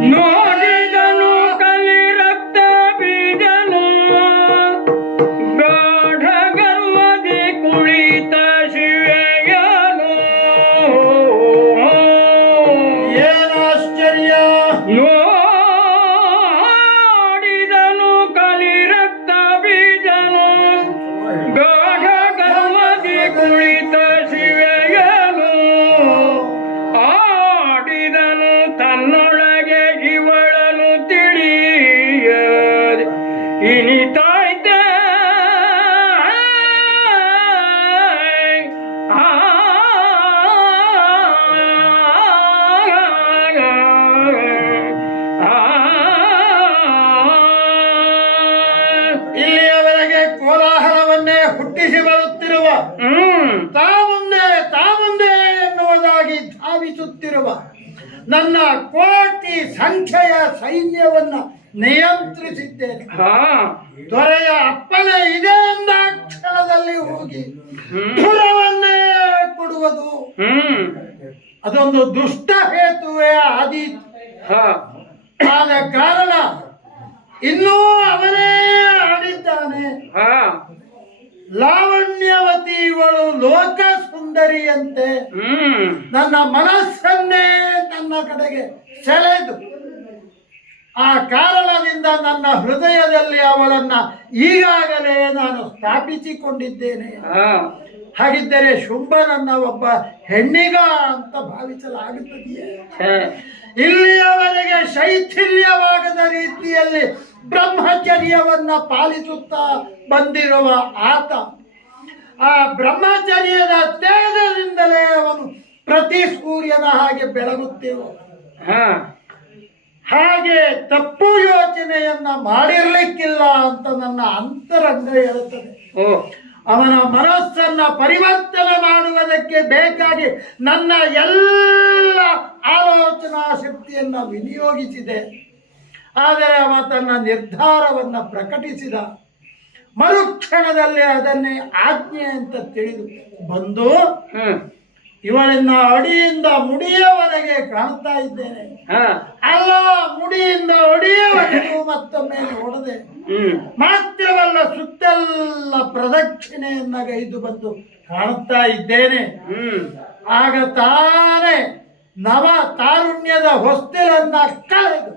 ನೋಡಿದನು ಕಲಿ ರಕ್ತ ಬೀಜನು ಗಾಢ ಗರ್ವದಿ ಕುಳಿತ ಶಿವೆಯನು. ಏನಾಶ್ಚರ್ಯ! ನೋಡಿದನು ಕಲಿ ರಕ್ತ ಬೀಜನು ಗಾಢ ಗರ್ವದಿ ಕುಳಿತ ಶಿವೆಯನು. ಆಡಿದನು ತನ್ನೊಳಗೆ ಇವಳನು ತಿಳಿಯದೆ ಇನಿತಾಯ್ತೆ ಇಲ್ಲಿಯವರೆಗೆ ಕೋಲಾಹಲವನ್ನೇ ಹುಟ್ಟಿಸಿ ಬರುತ್ತಿರುವ, ತಾಮುಂದೆ ಎನ್ನುವುದಾಗಿ ಧಾವಿಸುತ್ತಿರುವ ನನ್ನ ಕೋಟಿ ಸಂಖ್ಯೆಯ ಸೈನ್ಯವನ್ನ ನಿಯಂತ್ರಿಸಿದ್ದೇನೆ. ದೊರೆಯ ಅಪ್ಪಣೆ ಇದೆ ಎಂದ ಕ್ಷಣದಲ್ಲಿ ಹೋಗಿ ಧುರವನ್ನೇ ಕೊಡುವುದು ಅದೊಂದು ದುಷ್ಟ ಹೇತುವೆ ಆದೀತು. ಆದ ಕಾರಣ ಇನ್ನೂ ಅವನೇ ಆಡಿದ್ದಾನೆ. ಲಾವಣ್ಯವತಿ ಇವಳು ಲೋಕ ಸುಂದರಿಯಂತೆ ನನ್ನ ಮನಸ್ಸನ್ನೇ ತನ್ನ ಕಡೆಗೆ ಸೆಳೆದು ಆ ಕಾರಣದಿಂದ ನನ್ನ ಹೃದಯದಲ್ಲಿ ಅವಳನ್ನ ಈಗಾಗಲೇ ನಾನು ಸ್ಥಾಪಿಸಿಕೊಂಡಿದ್ದೇನೆ. ಹಾಗಿದ್ದರೆ ಶುಂಭನನ್ನ ಒಬ್ಬ ಹೆಣ್ಣಿಗ ಅಂತ ಭಾವಿಸಲಾಗುತ್ತದೆಯೇ? ಇಲ್ಲಿಯವರೆಗೆ ಶೈಥಿಲ್ಯವಾಗದ ರೀತಿಯಲ್ಲಿ ಬ್ರಹ್ಮಚರ್ಯವನ್ನ ಪಾಲಿಸುತ್ತಾ ಬಂದಿರುವ ಆತ ಆ ಬ್ರಹ್ಮಚರ್ಯದ ತೇಜದಿಂದಲೇ ಅವನು ಪ್ರತಿ ಸೂರ್ಯನ ಹಾಗೆ ಬೆಳಗುತ್ತಿರುವ ಹಾಗೆ ತಪ್ಪು ಯೋಚನೆಯನ್ನ ಮಾಡಿರ್ಲಿಕ್ಕಿಲ್ಲ ಅಂತ ನನ್ನ ಅಂತರಂಗ ಹೇಳುತ್ತದೆ. ಅವನ ಮನಸ್ಸನ್ನ ಪರಿವರ್ತನೆ ಮಾಡುವುದಕ್ಕೆ ಬೇಕಾಗಿ ನನ್ನ ಎಲ್ಲ ಆಲೋಚನಾ ಶಕ್ತಿಯನ್ನ ವಿನಿಯೋಗಿಸಿದೆ. ಆದರೆ ಅವ ತನ್ನ ನಿರ್ಧಾರವನ್ನ ಪ್ರಕಟಿಸಿದ ಮರುಕ್ಷಣದಲ್ಲಿ ಅದನ್ನೇ ಆಜ್ಞೆ ಅಂತ ತಿಳಿದು ಬಂದು ಇವಳನ್ನ ಅಡಿಯಿಂದ ಮುಡಿಯವರೆಗೆ ಕಾಣ್ತಾ ಇದ್ದೇನೆ. ಅಲ್ಲ, ಮುಡಿಯಿಂದ ಒಡಿಯವರೆಗೂ ಮತ್ತೊಮ್ಮೆ ನೋಡದೆ ಮಾತ್ರವಲ್ಲ ಸುತ್ತೆಲ್ಲ ಪ್ರದಕ್ಷಿಣೆಯನ್ನ ಗೈದು ಬಂದು ಕಾಣುತ್ತಾ ಇದ್ದೇನೆ. ಆಗ ತಾನೇ ನವ ತಾರುಣ್ಯದ ಹೊಸ್ತಿಲನ್ನ ಕಳೆದು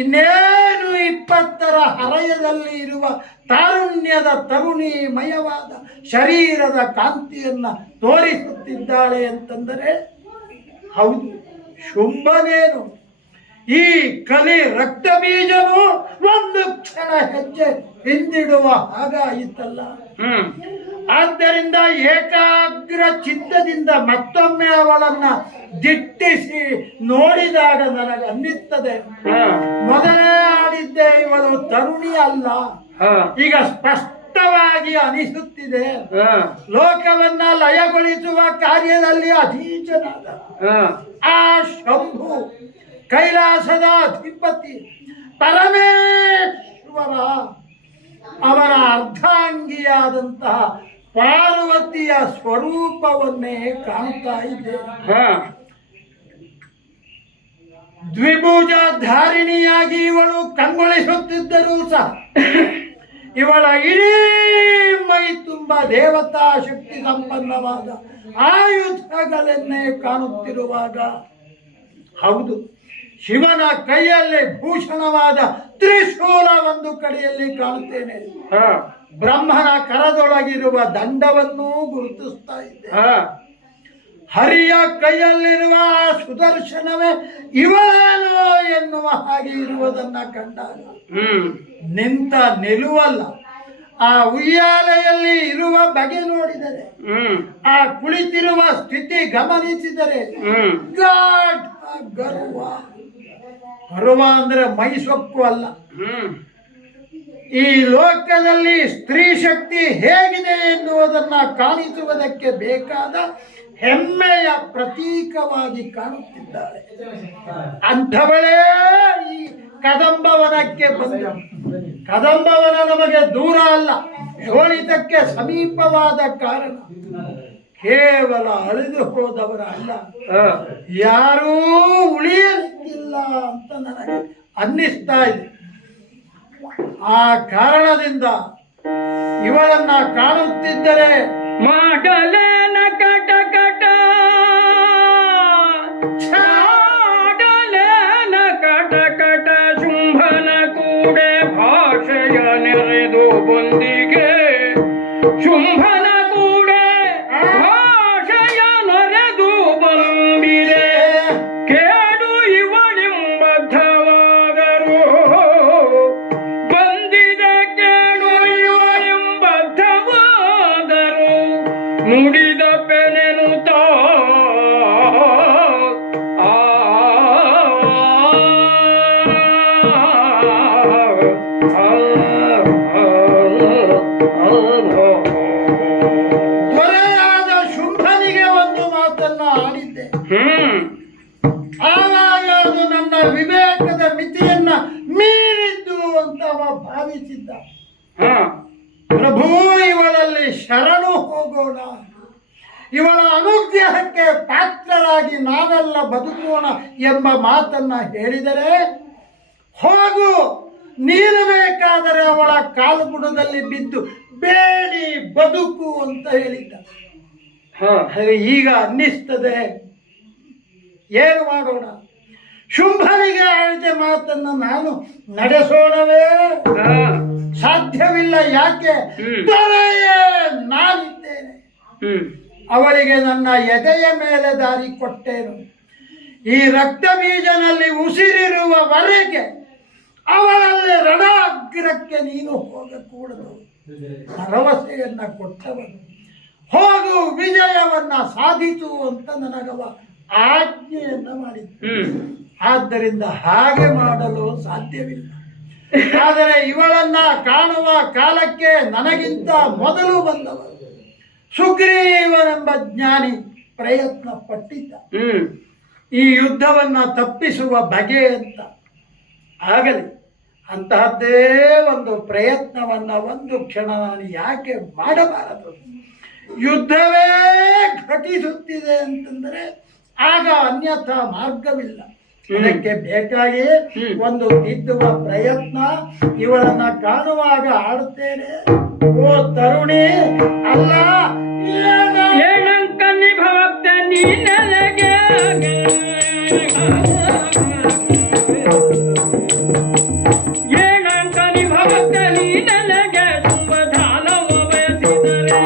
ಇನ್ನೇನು 20ರ ಹರೆಯದಲ್ಲಿ ಇರುವ ತಾರುಣ್ಯದ ತರುಣಿಮಯವಾದ ಶರೀರದ ಕಾಂತಿಯನ್ನ ತೋರಿಸುತ್ತಿದ್ದಾಳೆ ಅಂತಂದರೆ ಹೌದು, ಶುಂಭನೇನು ಈ ಕಲಿ ರಕ್ತ ಬೀಜನು ಒಂದು ಕ್ಷಣ ಹೆಜ್ಜೆ ಹಿಂದಿಡುವ ಹಾಗಾಯಿತಲ್ಲ. ಆದ್ದರಿಂದ ಏಕಾಗ್ರ ಚಿತ್ತದಿಂದ ಮತ್ತೊಮ್ಮೆ ಅವಳನ್ನ ದಿಟ್ಟಿಸಿ ನೋಡಿದಾಗ ನನಗೆ ಅನ್ನಿಸ್ತದೆ, ಮೊದಲೇ ಆಡಿದ್ದೆ ಇವಳು ತರುಣಿ ಅಲ್ಲ, ಈಗ ಸ್ಪಷ್ಟವಾಗಿ ಅನಿಸುತ್ತಿದೆ. ಲೋಕವನ್ನ ಲಯಗೊಳಿಸುವ ಕಾರ್ಯದಲ್ಲಿ ಅಧೀಚನಾದ ಆ ಶಂಭು ಕೈಲಾಸದ ಅಧಿಪತಿ ಪರಮೇಶ್ವರ ಅವರ ಅರ್ಧಾಂಗಿಯಾದಂತಹ ಪಾರ್ವತಿಯ ಸ್ವರೂಪವನ್ನೇ ಕಾಣ್ತಾ ಇದೆ. ದ್ವಿಭುಜ ಧಾರಿಣಿಯಾಗಿ ಇವಳು ಕಂಗೊಳಿಸುತ್ತಿದ್ದರೂ ಸಹ ಇವಳ ಇಡೀ ಮೈ ತುಂಬ ದೇವತಾ ಶಕ್ತಿ ಸಂಪನ್ನವಾದ ಆಯುಧಗಳನ್ನೇ ಕಾಣುತ್ತಿರುವಾಗ ಹೌದು, ಶಿವನ ಕೈಯಲ್ಲಿ ಭೂಷಣವಾದ ತ್ರಿಶೂಲ ಒಂದು ಕಡೆಯಲ್ಲಿ ಕಾಣುತ್ತೇನೆ. ಬ್ರಹ್ಮನ ಕರದೊಳಗಿರುವ ದಂಡವನ್ನೂ ಗುರುತಿಸ್ತಾ ಇದ್ದೆ. ಹರಿಯ ಕೈಯಲ್ಲಿರುವ ಸುದರ್ಶನವೇ ಇವಳೇನೋ ಎನ್ನುವ ಹಾಗೆ ಇರುವುದನ್ನ ಕಂಡಾಗ ನಿಂತ ನಿಲುವಲ್ಲ, ಆ ಉಯ್ಯಾಲೆಯಲ್ಲಿ ಇರುವ ಬಗೆ ನೋಡಿದರೆ, ಆ ಕುಳಿತಿರುವ ಸ್ಥಿತಿ ಗಮನಿಸಿದರೆ ಗಾಢ ಗರ್ವ. ಗರ್ವ ಅಂದ್ರೆ ಮೈಸೊಕ್ಕು ಅಲ್ಲ. ಈ ಲೋಕದಲ್ಲಿ ಸ್ತ್ರೀ ಶಕ್ತಿ ಹೇಗಿದೆ ಎನ್ನುವುದನ್ನ ಕಾಣಿಸುವುದಕ್ಕೆ ಬೇಕಾದ ಹೆಮ್ಮೆಯ ಪ್ರತೀಕವಾಗಿ ಕಾಣುತ್ತಿದ್ದಾಳೆ. ಅಂಥವಳೇ ಈ ಕದಂಬವನಕ್ಕೆ ಬಂದ. ಕದಂಬವನ ನಮಗೆ ದೂರ ಅಲ್ಲ, ಶೋಣಿತಕ್ಕೆ ಸಮೀಪವಾದ ಕಾರಣ ಕೇವಲ ಅಳಿದು ಹೋದವರ ಅಲ್ಲ, ಯಾರೂ ಉಳಿಯಲಿಕ್ಕಿಲ್ಲ ನನಗೆ ಅನ್ನಿಸ್ತಾ ಇದೆ. ಆ ಕಾರಣದಿಂದ ಇವಳನ್ನ ಕಾಣುತ್ತಿದ್ದರೆ ಮಾಡಲೇನ ಕಟ ಕಟ ಚಾಡಲೇನ ಕಟ ಕಟ ಶುಂಭನ ಕೂಡೆ ಭಾಷೆಯ ನೆರೆದು ಬಂದಿಗೆ ಶುಂಭನ ಕೂಡೆ ಭಾಷೆಯ ನೆರೆದು ಬಂದಿದೆ ಕೇಡು ಇವಳೆಂಬದ್ಧವಾದರು ಬಂದಿದೆ ಕೇಡು ಇವಳೆಂಬದ್ಧವಾದರು ನುಡಿದ ಪೆನೆನುತ ದೊರೆಯಾದ ಶುಂಭನಿಗೆ ಒಂದು ಮಾತನ್ನ ಆಡಿದ್ದೆ. ಆವಾಗ ಅದು ನನ್ನ ವಿವೇಕದ ಮಿತಿಯನ್ನ ಮೀರಿದ್ದು ಅಂತ ಅವ ಭಾವಿಸಿದ್ದ. ಪ್ರಭು, ಇವಳಲ್ಲಿ ಶರಣು ಹೋಗೋಣ, ಇವಳ ಅನುಗ್ರಹಕ್ಕೆ ಪಾತ್ರರಾಗಿ ನಾವೆಲ್ಲ ಬದುಕೋಣ ಎಂಬ ಮಾತನ್ನ ಹೇಳಿದರೆ, ಹೋಗು, ನೀನು ಬೇಕಾದರೆ ಅವಳ ಕಾಲುಬುಡದಲ್ಲಿ ಬಿದ್ದು ಬೇಡಿ ಬದುಕು ಅಂತ ಹೇಳಿದ್ದ. ಹಾಗೆ ಈಗ ಅನ್ನಿಸ್ತದೆ, ಏನು ಮಾಡೋಣ? ಶುಂಭನಿಗೆ ಹೇಳಿದ ಮಾತನ್ನು ನಾನು ನಡೆಸೋಣವೇ? ಸಾಧ್ಯವಿಲ್ಲ. ಯಾಕೆ? ದೊರೆಯೇ ನಾನಿದ್ದೇನೆ. ಅವಳಿಗೆ ನನ್ನ ಎದೆಯ ಮೇಲೆ ದಾರಿ ಕೊಟ್ಟೇನು. ಈ ರಕ್ತ ಬೀಜನಲ್ಲಿ ಉಸಿರಿರುವವರೆಗೆ ಅವಳಲ್ಲಿ ರಣಾಗ್ರಕ್ಕೆ ನೀನು ಹೋಗಕೂಡದು. ಭರವಸೆಯನ್ನ ಕೊಟ್ಟವನು, ಹೋಗು, ವಿಜಯವನ್ನ ಸಾಧಿಸು ಅಂತ ನನಗವ ಆಜ್ಞೆಯನ್ನ ಮಾಡಿದ್ದ. ಆದ್ದರಿಂದ ಹಾಗೆ ಮಾಡಲು ಸಾಧ್ಯವಿಲ್ಲ. ಆದರೆ ಇವಳನ್ನ ಕಾಣುವ ಕಾಲಕ್ಕೆ ನನಗಿಂತ ಮೊದಲು ಬಂದವರು ಸುಗ್ರೀವನೆಂಬ ಜ್ಞಾನಿ ಪ್ರಯತ್ನ ಪಟ್ಟಿದ್ದ, ಈ ಯುದ್ಧವನ್ನ ತಪ್ಪಿಸುವ ಬಗೆ ಅಂತ. ಆಗಲಿ, ಅಂತಹದ್ದೇ ಒಂದು ಪ್ರಯತ್ನವನ್ನ ಒಂದು ಕ್ಷಣ ನಾನು ಯಾಕೆ ಮಾಡಬಾರದು? ಯುದ್ಧವೇ ಘಟಿಸುತ್ತಿದೆ ಅಂತಂದರೆ ಆಗ ಅನ್ಯಥಾ ಮಾರ್ಗವಿಲ್ಲ. ಅದಕ್ಕೆ ಬೇಕಾಗಿ ಒಂದು ತಿದ್ದುವ ಪ್ರಯತ್ನ. ಇವಳನ್ನ ಕಾಣುವಾಗ ಆಡುತ್ತೇನೆ, ಓ ತರುಣಿ, ಅಲ್ಲ ಏನಂಕ ನಿಭವತ್ತ ನೀನಗೆ ಏನಂಕ ನಿಭವತ್ತ ನೀನಗೆ ಶುಂಭದಾನವ ಬಯಸಿದರೆ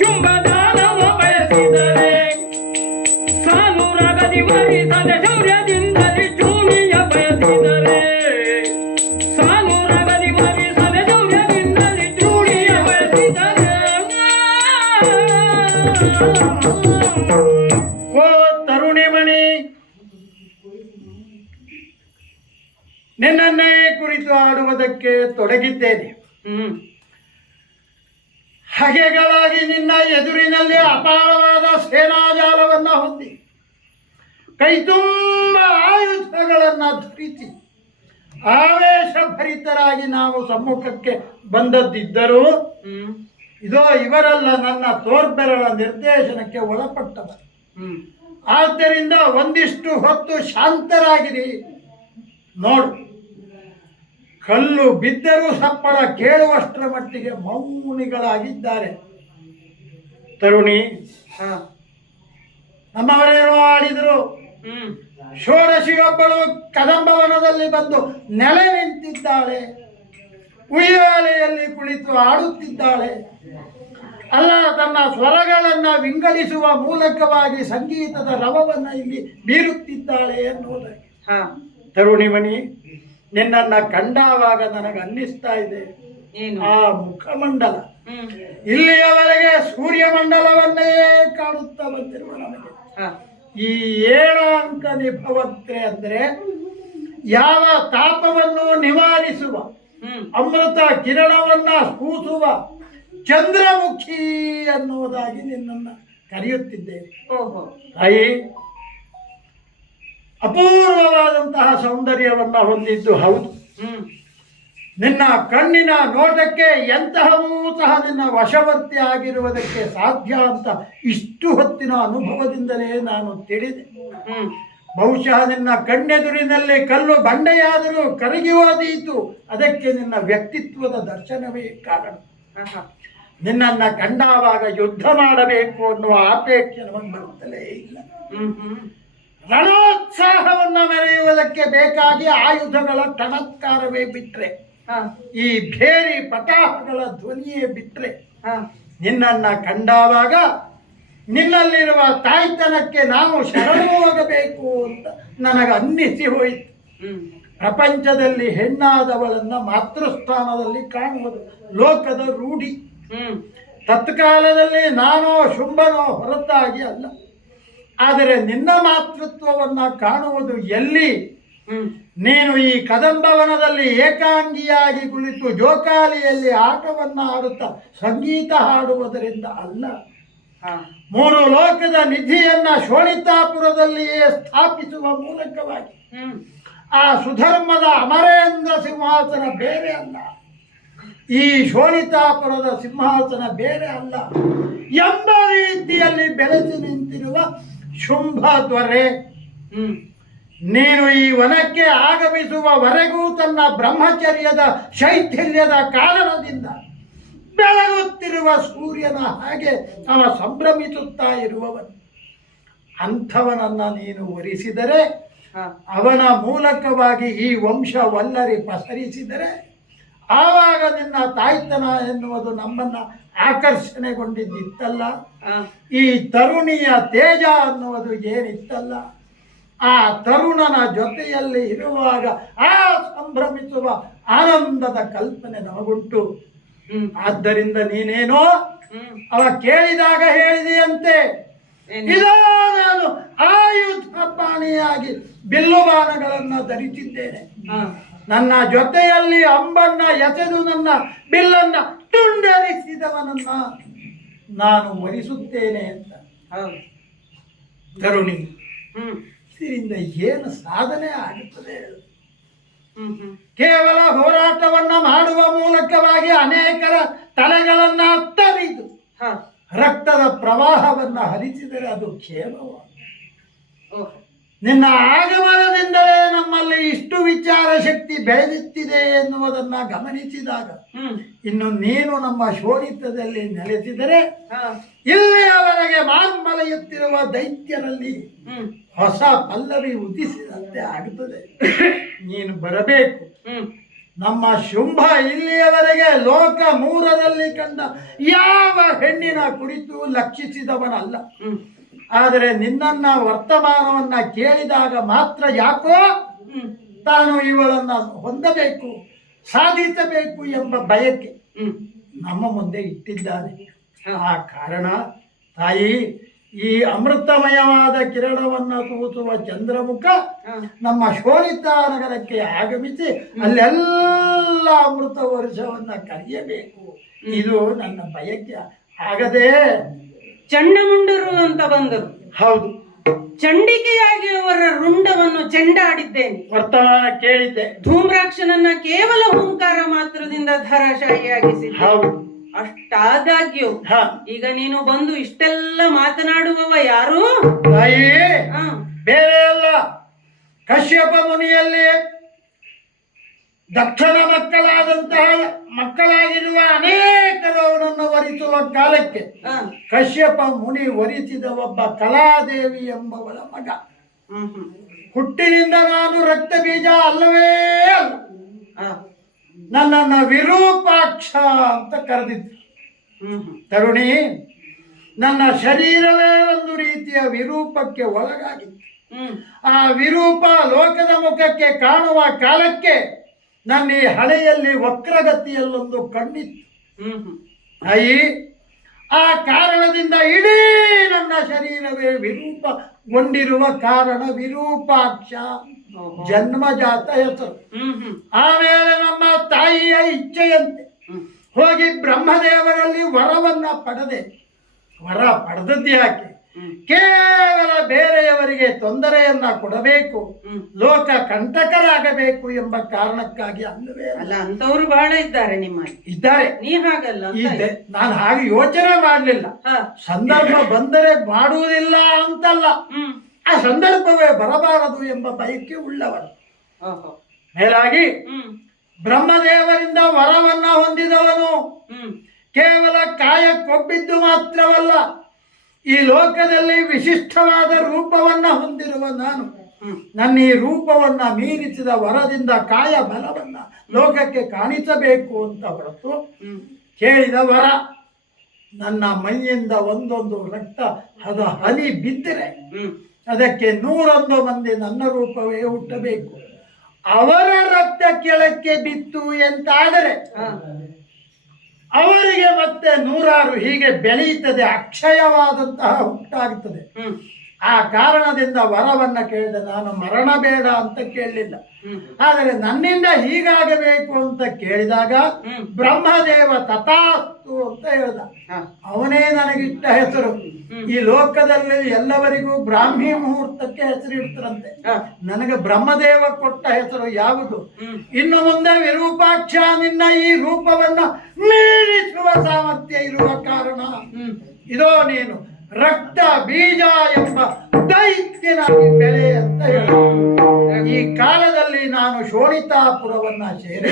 ಶುಂಭದಾನವ ಬಯಸಿದರೆ ಸಾನೂರಗದಿ ವರಿಸದೆ ಶೌರ್ಯದಿಂದಲೇ ಚೂಣಿಯ ಬಯಸಿದರೆ ಸಾನೂರಗದಿ ವರಿಸದೆ ಶೌರ್ಯದಿಂದಲೇ ಚೂಣಿಯ ಬಯಸಿದರೆ ಓ ತರುಣಿಮಣಿ, ನಿನ್ನನ್ನೇ ಕುರಿತು ಆಡುವುದಕ್ಕೆ ತೊಡಗಿದ್ದೇನೆ. ಹಗೆಗಳಾಗಿ ನಿನ್ನ ಎದುರಿನಲ್ಲಿ ಅಪಾರವಾದ ಸೇನಾಜಾಲವನ್ನ ಹೊಂದಿ ಕೈ ತುಂಬ ಆಯುಧಗಳನ್ನ ಧರಿಸಿ ಆವೇಶಭರಿತರಾಗಿ ನಾವು ಸಮ್ಮುಖಕ್ಕೆ ಬಂದದ್ದಿದ್ದರೂ ಇದೋ ಇವರೆಲ್ಲ ನನ್ನ ತೋರ್ಬೆರಳ ನಿರ್ದೇಶನಕ್ಕೆ ಒಳಪಟ್ಟವರು. ಆದ್ದರಿಂದ ಒಂದಿಷ್ಟು ಹೊತ್ತು ಶಾಂತರಾಗಿರಿ. ನೋಡು, ಕಲ್ಲು ಬಿದ್ದರೂ ಸಪ್ಪಳ ಕೇಳುವಷ್ಟರ ಮಟ್ಟಿಗೆ ಮೌನಿಗಳಾಗಿದ್ದಾರೆ. ತರುಣಿ, ನಮ್ಮವರೇನೋ ಆಡಿದರು. ಷೋಡಶಿಯೊಬ್ಬಳು ಕದಂಬವನದಲ್ಲಿ ಬಂದು ನೆಲೆ ನಿಂತಿದ್ದಾಳೆ, ಉಯ್ಯಾಲೆಯಲ್ಲಿ ಕುಳಿತು ಆಡುತ್ತಿದ್ದಾಳೆ. ಅಲ್ಲ, ತನ್ನ ಸ್ವರಗಳನ್ನು ವಿಂಗಡಿಸುವ ಮೂಲಕವಾಗಿ ಸಂಗೀತದ ರವವನ್ನು ಇಲ್ಲಿ ಬೀರುತ್ತಿದ್ದಾಳೆ ಎನ್ನುವುದಾಗಿ. ತರುಣಿಮಣಿ, ನಿನ್ನನ್ನ ಕಂಡಾವಾಗ ನನಗೆ ಅನ್ನಿಸ್ತಾ ಇದೆ, ಆ ಮುಖಮಂಡಲ ಇಲ್ಲಿಯವರೆಗೆ ಸೂರ್ಯಮಂಡಲವನ್ನೇ ಕಾಣುತ್ತಾ ಬಂದಿರುವ ನಮಗೆ ಈ 7 ಅಂಕ ನಿಭವತ್ರೆ ಅಂದ್ರೆ ಯಾವ ತಾಪವನ್ನು ನಿವಾರಿಸುವ, ಅಮೃತ ಕಿರಣವನ್ನ ಸ್ಫೂಸುವ ಚಂದ್ರಮುಖಿ ಅನ್ನುವುದಾಗಿ ನಿನ್ನನ್ನು ಕರೆಯುತ್ತಿದ್ದೇವೆ. ತಾಯಿ, ಅಪೂರ್ವವಾದಂತಹ ಸೌಂದರ್ಯವನ್ನ ಹೊಂದಿದ್ದು ಹೌದು. ನಿನ್ನ ಕಣ್ಣಿನ ನೋಟಕ್ಕೆ ಎಂತಹವೂ ಸಹ ನಿನ್ನ ವಶವರ್ತಿ ಆಗಿರುವುದಕ್ಕೆ ಸಾಧ್ಯ ಅಂತ ಇಷ್ಟು ಹೊತ್ತಿನ ಅನುಭವದಿಂದಲೇ ನಾನು ತಿಳಿದೆ. ಬಹುಶಃ ನಿನ್ನ ಕಣ್ಣೆದುರಿನಲ್ಲಿ ಕಲ್ಲು ಬಂಡೆಯಾದರೂ ಕರಗಿ ಹೋದೀತು. ಅದಕ್ಕೆ ನಿನ್ನ ವ್ಯಕ್ತಿತ್ವದ ದರ್ಶನವೇ ಕಾರಣ. ನಿನ್ನನ್ನ ಕಂಡಾವಾಗ ಯುದ್ಧ ಮಾಡಬೇಕು ಅನ್ನುವ ಅಪೇಕ್ಷೆ ನಮಗೆ ಬರುತ್ತಲೇ ಇಲ್ಲ. ರಣೋತ್ಸಾಹವನ್ನ ಮೆರೆಯುವುದಕ್ಕೆ ಬೇಕಾಗಿ ಆಯುಧಗಳ ಚಮತ್ಕಾರವೇ ಬಿಟ್ರೆ, ಈ ಭೇರಿ ಪಟಾಕಗಳ ಧ್ವನಿಯೇ ಬಿಟ್ರೆ, ನಿನ್ನನ್ನ ಕಂಡಾವಾಗ ನಿನ್ನಲ್ಲಿರುವ ತಾಯ್ತನಕ್ಕೆ ನಾವು ಶರಣು ಹೋಗಬೇಕು ಅಂತ ನನಗೆ ಅನ್ನಿಸಿ ಹೋಯಿತು. ಪ್ರಪಂಚದಲ್ಲಿ ಹೆಣ್ಣಾದವಳನ್ನ ಮಾತೃಸ್ಥಾನದಲ್ಲಿ ಕಾಣುವುದು ಲೋಕದ ರೂಢಿ. ತತ್ಕಾಲದಲ್ಲಿ ನಾನೋ ಶುಂಭನೋ ಹೊರತಾಗಿ ಅಲ್ಲ. ಆದರೆ ನಿನ್ನ ಮಾತೃತ್ವವನ್ನ ಕಾಣುವುದು ಎಲ್ಲಿ? ನೀನು ಈ ಕದಂಬವನದಲ್ಲಿ ಏಕಾಂಗಿಯಾಗಿ ಕುಳಿತು ಜೋಕಾಲಿಯಲ್ಲಿ ಆಟವನ್ನ ಆಡುತ್ತಾ ಸಂಗೀತ ಹಾಡುವುದರಿಂದ ಅಲ್ಲ. 3 ಲೋಕದ ನಿಧಿಯನ್ನ ಶೋಣಿತಾಪುರದಲ್ಲಿಯೇ ಸ್ಥಾಪಿಸುವ ಮೂಲಕವಾಗಿ ಆ ಸುಧರ್ಮದ ಅಮರೇಂದ್ರ ಸಿಂಹಾಸನ ಬೇರೆ ಅಲ್ಲ, ಈ ಶೋಣಿತಾಪುರದ ಸಿಂಹಾಸನ ಬೇರೆ ಅಲ್ಲ ಎಂಬ ರೀತಿಯಲ್ಲಿ ಬೆಳೆಸಿ ನಿಂತಿರುವ ಶುಂಭ ದೊರೆ, ನೀನು ಈ ವನಕ್ಕೆ ಆಗಮಿಸುವವರೆಗೂ ತನ್ನ ಬ್ರಹ್ಮಚರ್ಯದ ಶೈಥಿಲ್ಯದ ಕಾರಣದಿಂದ ಬೆಳಗುತ್ತಿರುವ ಸೂರ್ಯನ ಹಾಗೆ ಅವ ಸಂಭ್ರಮಿಸುತ್ತಾ ಇರುವವನು. ಅಂಥವನನ್ನ ನೀನು ವರಿಸಿದರೆ, ಅವನ ಮೂಲಕವಾಗಿ ಈ ವಂಶವಲ್ಲರಿ ಪಸರಿಸಿದರೆ, ಆವಾಗ ನಿನ್ನ ತಾಯ್ತನ ಎನ್ನುವುದು ನಮ್ಮನ್ನ ಆಕರ್ಷಣೆಗೊಂಡಿದ್ದಿತ್ತಲ್ಲ. ಈ ತರುಣಿಯ ತೇಜ ಅನ್ನುವುದು ಏನಿತ್ತಲ್ಲ, ಆ ತರುಣನ ಜೊತೆಯಲ್ಲಿ ಇರುವಾಗ ಆ ಸಂಭ್ರಮಿಸುವ ಆನಂದದ ಕಲ್ಪನೆ ನಮಗುಂಟು. ಆದ್ದರಿಂದ ನೀನೇನೋ ಅವ ಕೇಳಿದಾಗ ಹೇಳಿದೆಯಂತೆ, ಇದೋ ನಾನು ಆಯುಧ ಪಾಣಿಯಾಗಿ ಬಿಲ್ಲು ಬಾಣಗಳನ್ನ ಧರಿಸಿದ್ದೇನೆ, ನನ್ನ ಜೊತೆಯಲ್ಲಿ ಅಂಬನ್ನ ಎಸೆದು ನನ್ನ ಬಿಲ್ಲನ್ನ ತುಂಡರಿಸಿದವನನ್ನ ನಾನು ವರಿಸುತ್ತೇನೆ ಅಂತ. ತರುಣಿ, ಇದರಿಂದ ಏನು ಸಾಧನೆ ಆಗುತ್ತದೆ? ಕೇವಲ ಹೋರಾಟವನ್ನ ಮಾಡುವ ಮೂಲಕವಾಗಿ ಅನೇಕರ ತಲೆಗಳನ್ನ ತರಿದು ರಕ್ತದ ಪ್ರವಾಹವನ್ನ ಹರಿಸಿದರೆ ಅದು ಕ್ಷೇಮವ. ನಿನ್ನ ಆಗಮನದಿಂದಲೇ ನಮ್ಮಲ್ಲಿ ಇಷ್ಟು ವಿಚಾರ ಶಕ್ತಿ ಬೆಳೆದಿತ್ತಿದೆ ಎನ್ನುವುದನ್ನ ಗಮನಿಸಿದಾಗ, ಇನ್ನು ನೀನು ನಮ್ಮ ಶೋಣಿತದಲ್ಲಿ ನೆಲೆಸಿದರೆ ಇಲ್ಲಿಯವರೆಗೆ ಮಾರ್ಮಲೆಯುತ್ತಿರುವ ದೈತ್ಯರಲ್ಲಿ ಹೊಸ ಪಲ್ಲವಿ ಉದಿಸಿದಂತೆ ಆಗುತ್ತದೆ. ನೀನು ಬರಬೇಕು. ನಮ್ಮ ಶುಂಭ ಇಲ್ಲಿಯವರೆಗೆ ಲೋಕ 3ರಲ್ಲಿ ಕಂಡ ಯಾವ ಹೆಣ್ಣಿನ ಕುರಿತು ಲಕ್ಷಿಸಿದವನಲ್ಲ. ಆದರೆ ನಿನ್ನನ್ನ ವರ್ತಮಾನವನ್ನ ಕೇಳಿದಾಗ ಮಾತ್ರ ಯಾಕೋ ತಾನು ಇವಳನ್ನ ಹೊಂದಬೇಕು, ಸಾಧಿಸಬೇಕು ಎಂಬ ಬಯಕೆ ನಮ್ಮ ಮುಂದೆ ಇಟ್ಟಿದ್ದಾನೆ. ಆ ಕಾರಣ ತಾಯಿ, ಈ ಅಮೃತಮಯವಾದ ಕಿರಣವನ್ನ ಸೂಸುವ ಚಂದ್ರಮುಖ ನಮ್ಮ ಶೋಣಿತ ನಗರಕ್ಕೆ ಆಗಮಿಸಿ ಅಲ್ಲೆಲ್ಲ ಅಮೃತ ವರ್ಷವನ್ನ ಕರೆಯಬೇಕು. ಇದು ನನ್ನ ಬಯಕೆ. ಆಗದೆ ಚಂಡಮುಂಡರು ಅಂತ ಬಂದರು. ಹೌದು, ಚಂಡಿಕೆಯಾಗಿ ಅವರ ರುಂಡವನ್ನು ಚೆಂಡಾಡಿದ್ದೇನೆ. ವರ್ತಮಾನ ಕೇಳಿದ್ದೆ. ಧೂಮ್ರಾಕ್ಷನನ್ನ ಕೇವಲ ಹುಂಕಾರ ಮಾತ್ರದಿಂದ ಧರಾಶಾಹಿಯಾಗಿಸಿದ್ದೆ. ಹೌದು, ಅಷ್ಟಾದಾಗ್ಯೂ ಈಗ ನೀನು ಬಂದು ಇಷ್ಟೆಲ್ಲ ಮಾತನಾಡುವವ ಯಾರು? ತಾಯಿ, ಬೇರೆ ಅಲ್ಲ, ಕಶ್ಯಪ ಮುನಿಯಲ್ಲಿ ದಕ್ಷನ ಮಕ್ಕಳಾಗಿರುವ ಅನೇಕರು ಅವನನ್ನು ವರಿಸುವ ಕಾಲಕ್ಕೆ ಕಶ್ಯಪ ಮುನಿ ವರಿಸಿದ ಒಬ್ಬ ಕಲಾದೇವಿ ಎಂಬವಳ ಮಗ. ಹುಟ್ಟಿನಿಂದ ನಾನು ರಕ್ತ ಬೀಜ ಅಲ್ಲವೇ ಅಲ್ಲ, ನನ್ನನ್ನು ವಿರೂಪಾಕ್ಷ ಅಂತ ಕರೆದಿದ್ರು. ತರುಣಿ, ನನ್ನ ಶರೀರವೇ ಒಂದು ರೀತಿಯ ವಿರೂಪಕ್ಕೆ ಒಳಗಾಗಿತ್ತು. ಆ ವಿರೂಪ ಲೋಕದ ಮುಖಕ್ಕೆ ಕಾಣುವ ಕಾಲಕ್ಕೆ ನನ್ನ ಈ ಹಳೆಯಲ್ಲಿ ವಕ್ರಗತಿಯಲ್ಲೊಂದು ಕಣ್ಣಿತ್ತು. ಅಯ್ಯಿ, ಆ ಕಾರಣದಿಂದ ಇಡೀ ನನ್ನ ಶರೀರವೇ ವಿರೂಪಗೊಂಡಿರುವ ಕಾರಣ ವಿರೂಪಾಕ್ಷ ಜನ್ಮಜಾತ ಹೆಸರು. ಆಮೇಲೆ ನಮ್ಮ ತಾಯಿಯ ಇಚ್ಛೆಯಂತೆ ಹೋಗಿ ಬ್ರಹ್ಮದೇವರಲ್ಲಿ ವರವನ್ನ ಪಡೆದೆ. ವರ ಪಡೆದದ್ದು ಯಾಕೆ? ಕೇವಲ ಬೇರೆಯವರಿಗೆ ತೊಂದರೆಯನ್ನ ಕೊಡಬೇಕು, ಲೋಕ ಕಂಟಕರಾಗಬೇಕು ಎಂಬ ಕಾರಣಕ್ಕಾಗಿ ಅಲ್ಲವೇ ಅಲ್ಲ. ಅಂತವರು ಬಹಳ ಇದ್ದಾರೆ ನಿಮ್ಮಲ್ಲಿ. ಇದ್ದಾರೆ, ನೀ ಹಾಗಲ್ಲ. ಇದ್ದೆ, ನಾನು ಹಾಗೆ ಯೋಚನೆ ಮಾಡಲಿಲ್ಲ. ಸಂದರ್ಭ ಬಂದರೆ ಮಾಡುವುದಿಲ್ಲ ಅಂತಲ್ಲ, ಆ ಸಂದರ್ಭವೇ ಬರಬಾರದು ಎಂಬ ಬಯಕೆ ಉಳ್ಳವರು. ಓಹೋ. ಮೇಲಾಗಿ ಹ್ಮ್ ಬ್ರಹ್ಮದೇವರಿಂದ ವರವನ್ನ ಹೊಂದಿದವನು. ಹ್ಮ್ ಕೇವಲ ಕಾಯಕ್ಕೊಬ್ಬಿದ್ದು ಮಾತ್ರವಲ್ಲ, ಈ ಲೋಕದಲ್ಲಿ ವಿಶಿಷ್ಟವಾದ ರೂಪವನ್ನ ಹೊಂದಿರುವ ನಾನು. ನನ್ನ ಈ ರೂಪವನ್ನ ಮೀರಿಸಿದ ವರದಿಂದ ಕಾಯ ಬಲವನ್ನ ಲೋಕಕ್ಕೆ ಕಾಣಿಸಬೇಕು ಅಂತ ಹೊರತು ಕೇಳಿದ ವರ ನನ್ನ ಮೈಯಿಂದ ಒಂದೊಂದು ರಕ್ತ ಹನಿ ಬಿದ್ದರೆ ಅದಕ್ಕೆ 101 ಮಂದಿ ನನ್ನ ರೂಪವೇ ಹುಟ್ಟಬೇಕು. ಅವರ ರಕ್ತ ಕೆಳಕ್ಕೆ ಬಿತ್ತು ಎಂತಾದರೆ ಅವರಿಗೆ ಮತ್ತೆ 100 ಹೀಗೆ ಬೆಳೆಯುತ್ತದೆ, ಅಕ್ಷಯವಾದಂತಹ ಹುಟ್ಟಾಗುತ್ತದೆ. ಆ ಕಾರಣದಿಂದ ವರವನ್ನ ಕೇಳಿದ ನಾನು. ಮರಣ ಬೇಡ ಅಂತ ಕೇಳಲಿಲ್ಲ, ಆದರೆ ನನ್ನಿಂದ ಹೀಗಾಗಬೇಕು ಅಂತ ಕೇಳಿದಾಗ ಬ್ರಹ್ಮದೇವ ತಥಾಸ್ತು ಅಂತ ಹೇಳ್ದ. ಅವನೇ ನನಗಿಟ್ಟ ಹೆಸರು. ಈ ಲೋಕದಲ್ಲಿ ಎಲ್ಲವರಿಗೂ ಬ್ರಾಹ್ಮಿ ಮುಹೂರ್ತಕ್ಕೆ ಹೆಸರು ಇಡ್ತಾರಂತೆ, ನನಗೆ ಬ್ರಹ್ಮದೇವ ಕೊಟ್ಟ ಹೆಸರು ಯಾವುದು? ಇನ್ನು ಮುಂದೆ ವಿರೂಪಾಕ್ಷ ನಿನ್ನ ಈ ರೂಪವನ್ನ ಮೀರಿಸುವ ಸಾಮರ್ಥ್ಯ ಇರುವ ಕಾರಣ ಇದೋ ನೀನು ರಕ್ತ ಬೀಜ ಎಂಬ ದೈತ್ಯನಾಗಿ ಬೆಳೆ ಅಂತ ಹೇಳ. ಈ ಕಾಲದಲ್ಲಿ ನಾನು ಶೋಣಿತಾಪುರವನ್ನ ಸೇರಿ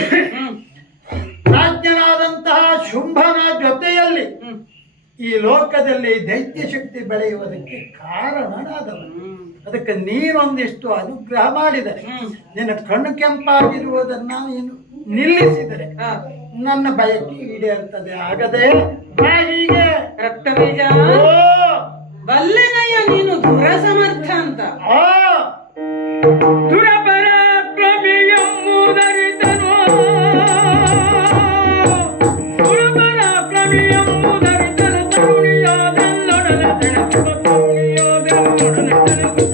ರಾಜ್ಯನಾದಂತಹ ಶುಂಭನ ಜೊತೆಯಲ್ಲಿ ಈ ಲೋಕದಲ್ಲಿ ದೈತ್ಯ ಶಕ್ತಿ ಬೆಳೆಯುವುದಕ್ಕೆ ಕಾರಣನಾದವನು. ಅದಕ್ಕೆ ನೀನೊಂದಿಷ್ಟು ಅನುಗ್ರಹ ಮಾಡಿದರೆ, ನಿನ್ನ ಕಣ್ಣು ಕೆಂಪಾಗಿರುವುದನ್ನ ನೀನು ನಿಲ್ಲಿಸಿದರೆ ನನ್ನ ಬಯಕೆ ಈಡೇರ್ತದೆ. ಆಗದೆ ಹೀಗೆ ರಕ್ತಬೀಜ ಬಲ್ಲೆನಯ್ಯ ನೀನು ದುರ ಸಮರ್ಥ ಅಂತ. ದುರಪರಾಕ್ರಮಿ ಎಂಬುದರಿತನು, ದುರಪರಾಕ್ರಮಿ ಎಂಬುದರಿತನು ತರುಣಿಯಾದೆಲ್ಲೊಡನೆ ತಿಳಿಸುವ ತರುಣಿಯಾದೆಲ್ಲೊಡನೆ ತಿಳಿಸುವ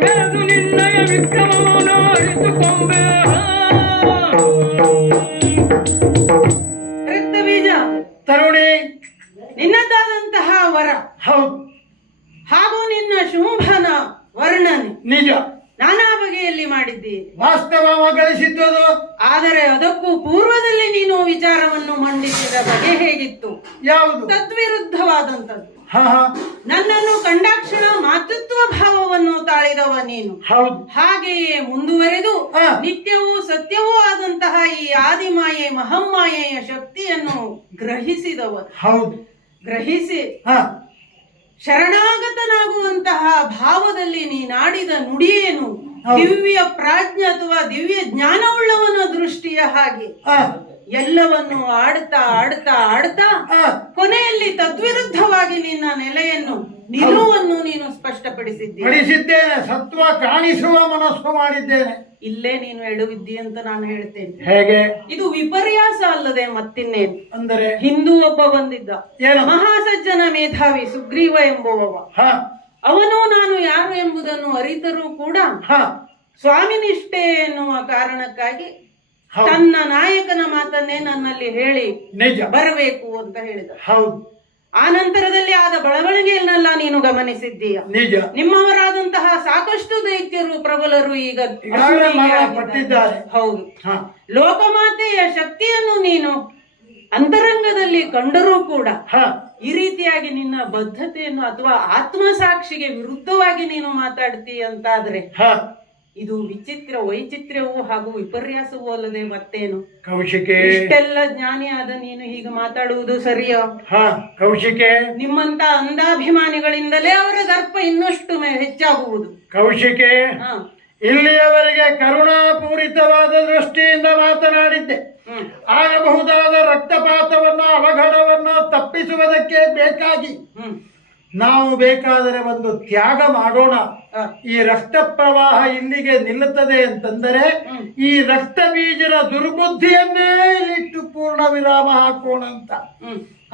ಮೆರೆದು ನಿನ್ನಯ ವಿಕ್ರಮವನ್ನು ಅರಿತುಕೊಂಬೆ. ರಕ್ತಬೀಜ ತರುಣಿ, ನಿನ್ನದಾದಂತಹ ವರ ಹೌದು, ಹಾಗೂ ನಿನ್ನ ಶುಂಭನ ವರ್ಣನೆ ನಿಜ, ನಾನಾ ಬಗೆಯಲ್ಲಿ ಮಾಡಿದ್ದೀ. ವಾಸ್ತವ ಗಳಿಸಿದ್ದು. ಆದರೆ ಅದಕ್ಕೂ ಪೂರ್ವದಲ್ಲಿ ನೀನು ವಿಚಾರವನ್ನು ಮಂಡಿಸಿದ ಬಗೆ ಹೇಗಿತ್ತು? ಯಾವುದು? ತದ್ವಿರುದ್ಧವಾದಂಥದ್ದು. ಹಾ ಹಾ, ನನ್ನನ್ನು ಕಂಡಾಕ್ಷಣ ಮಾತೃತ್ವ ಭಾವವನ್ನು ತಾಳಿದವ ನೀನು. ಹೌದು. ಹಾಗೆಯೇ ಮುಂದುವರೆದು ಹಾ. ನಿತ್ಯವೂ ಸತ್ಯವೂ ಆದಂತಹ ಈ ಆದಿಮಾಯೆ ಮಹಮ್ಮಾಯೆಯ ಶಕ್ತಿಯನ್ನು ಗ್ರಹಿಸಿದವ. ಹೌದು. ಗ್ರಹಿಸಿ ಹಾ, ಶರಣಾಗತನಾಗುವಂತಹ ಭಾವದಲ್ಲಿ ನೀನಾಡಿದ ನುಡಿಯೇನು ದಿವ್ಯ ಪ್ರಾಜ್ಞೆ ಅಥವಾ ದಿವ್ಯ ಜ್ಞಾನವುಳ್ಳವನ ದೃಷ್ಟಿಯ ಹಾಗೆ ಹಾ, ಎಲ್ಲವನ್ನು ಆಡ್ತಾ ಆಡ್ತಾ ಆಡ್ತಾ ಹಾ, ಕೊನೆಯಲ್ಲಿ ತದ್ವಿರುದ್ಧವಾಗಿ ನಿನ್ನ ನೆಲೆಯನ್ನು ನಿಲುವನ್ನು ನೀನು ಸ್ಪಷ್ಟಪಡಿಸಿದ್ದೀಯ. ಪಡಿಸಿದ್ದೇನೆ. ಸತ್ವ ಕಾಣಿಸುವ ಮನಸ್ಸು ಮಾಡಿದ್ದೇನೆ. ಇಲ್ಲೇ ನೀನು ಎಡುವಿದ್ದಿ ಅಂತ ನಾನು ಹೇಳ್ತೇನೆ. ಹೇಗೆ? ಇದು ವಿಪರ್ಯಾಸ ಅಲ್ಲದೆ ಮತ್ತಿನ್ನೇನು? ಅಂದರೆ ಹಿಂದೂ ಒಬ್ಬ ಬಂದಿದ್ದ, ಏನು? ಮಹಾಸಜ್ಜನ ಮೇಧಾವಿ ಸುಗ್ರೀವ ಎಂಬುವವ. ಹಾ, ಅವನು ನಾನು ಯಾರು ಎಂಬುದನ್ನು ಅರಿತರೂ ಕೂಡ ಹಾ, ಸ್ವಾಮಿನಿಷ್ಠೆ ಎನ್ನುವ ಕಾರಣಕ್ಕಾಗಿ ಹೌದು. ತನ್ನ ನಾಯಕನ ಮಾತನ್ನೇ ನನ್ನಲ್ಲಿ ಹೇಳಿ ನಿಜ, ಬರಬೇಕು ಅಂತ ಹೇಳಿದ. ಹೌದು, ಆ ನಂತರದಲ್ಲಿ ಆದ ಬಳವಳಿಗೆಯನ್ನೆಲ್ಲ ನೀನು ಗಮನಿಸಿದ್ದೀಯ. ನಿಜ. ನಿಮ್ಮವರಾದಂತಹ ಸಾಕಷ್ಟು ದೈತ್ಯರು ಪ್ರಬಲರು ಈಗ ಈಗಾಗಲೇ ಪಟ್ಟಿದ್ದಾರೆ. ಹೌದು. ಹಾ, ಲೋಕಮಾತೆಯ ಶಕ್ತಿಯನ್ನು ನೀನು ಅಂತರಂಗದಲ್ಲಿ ಕಂಡರೂ ಕೂಡ ಹಾ, ಈ ರೀತಿಯಾಗಿ ನಿನ್ನ ಬದ್ಧತೆಯನ್ನು ಅಥವಾ ಆತ್ಮಸಾಕ್ಷಿಗೆ ವಿರುದ್ಧವಾಗಿ ನೀನು ಮಾತಾಡ್ತೀಯ ಅಂತಾದ್ರೆ ಹಾ, ಇದು ವಿಚಿತ್ರ ವೈಚಿತ್ರ್ಯವೂ ಹಾಗೂ ವಿಪರ್ಯಾಸವೂ ಅಲ್ಲದೆ ಮತ್ತೇನು? ಕೌಶಿಕೆ, ಇಷ್ಟೆಲ್ಲ ಜ್ಞಾನಿಯಾದ ನೀನು ಹೀಗೆ ಮಾತಾಡುವುದು ಸರಿಯೋ? ಹಾ, ಕೌಶಿಕೆ, ನಿಮ್ಮಂತ ಅಂಧಾಭಿಮಾನಿಗಳಿಂದಲೇ ಅವರ ದರ್ಪ ಇನ್ನಷ್ಟು ಹೆಚ್ಚಾಗುವುದು. ಕೌಶಿಕೆ, ಹ. ಇಲ್ಲಿಯವರೆಗೆ ಕರುಣಾಪೂರಿತವಾದ ದೃಷ್ಟಿಯಿಂದ ಮಾತನಾಡಿದ್ದೆ. ಆಗಬಹುದಾದ ರಕ್ತಪಾತವನ್ನು ಅವಘಡವನ್ನು ತಪ್ಪಿಸುವುದಕ್ಕೆ ಬೇಕಾಗಿ ನಾವು ಬೇಕಾದರೆ ಒಂದು ತ್ಯಾಗ ಮಾಡೋಣ. ಈ ರಕ್ತ ಪ್ರವಾಹ ಇಲ್ಲಿಗೆ ನಿಲ್ಲುತ್ತದೆ ಅಂತಂದರೆ ಈ ರಕ್ತ ಬೀಜದ ದುರ್ಬುದ್ಧಿಯನ್ನೇ ಇಲ್ಲಿಟ್ಟು ಪೂರ್ಣ ವಿರಾಮ ಹಾಕೋಣ ಅಂತ.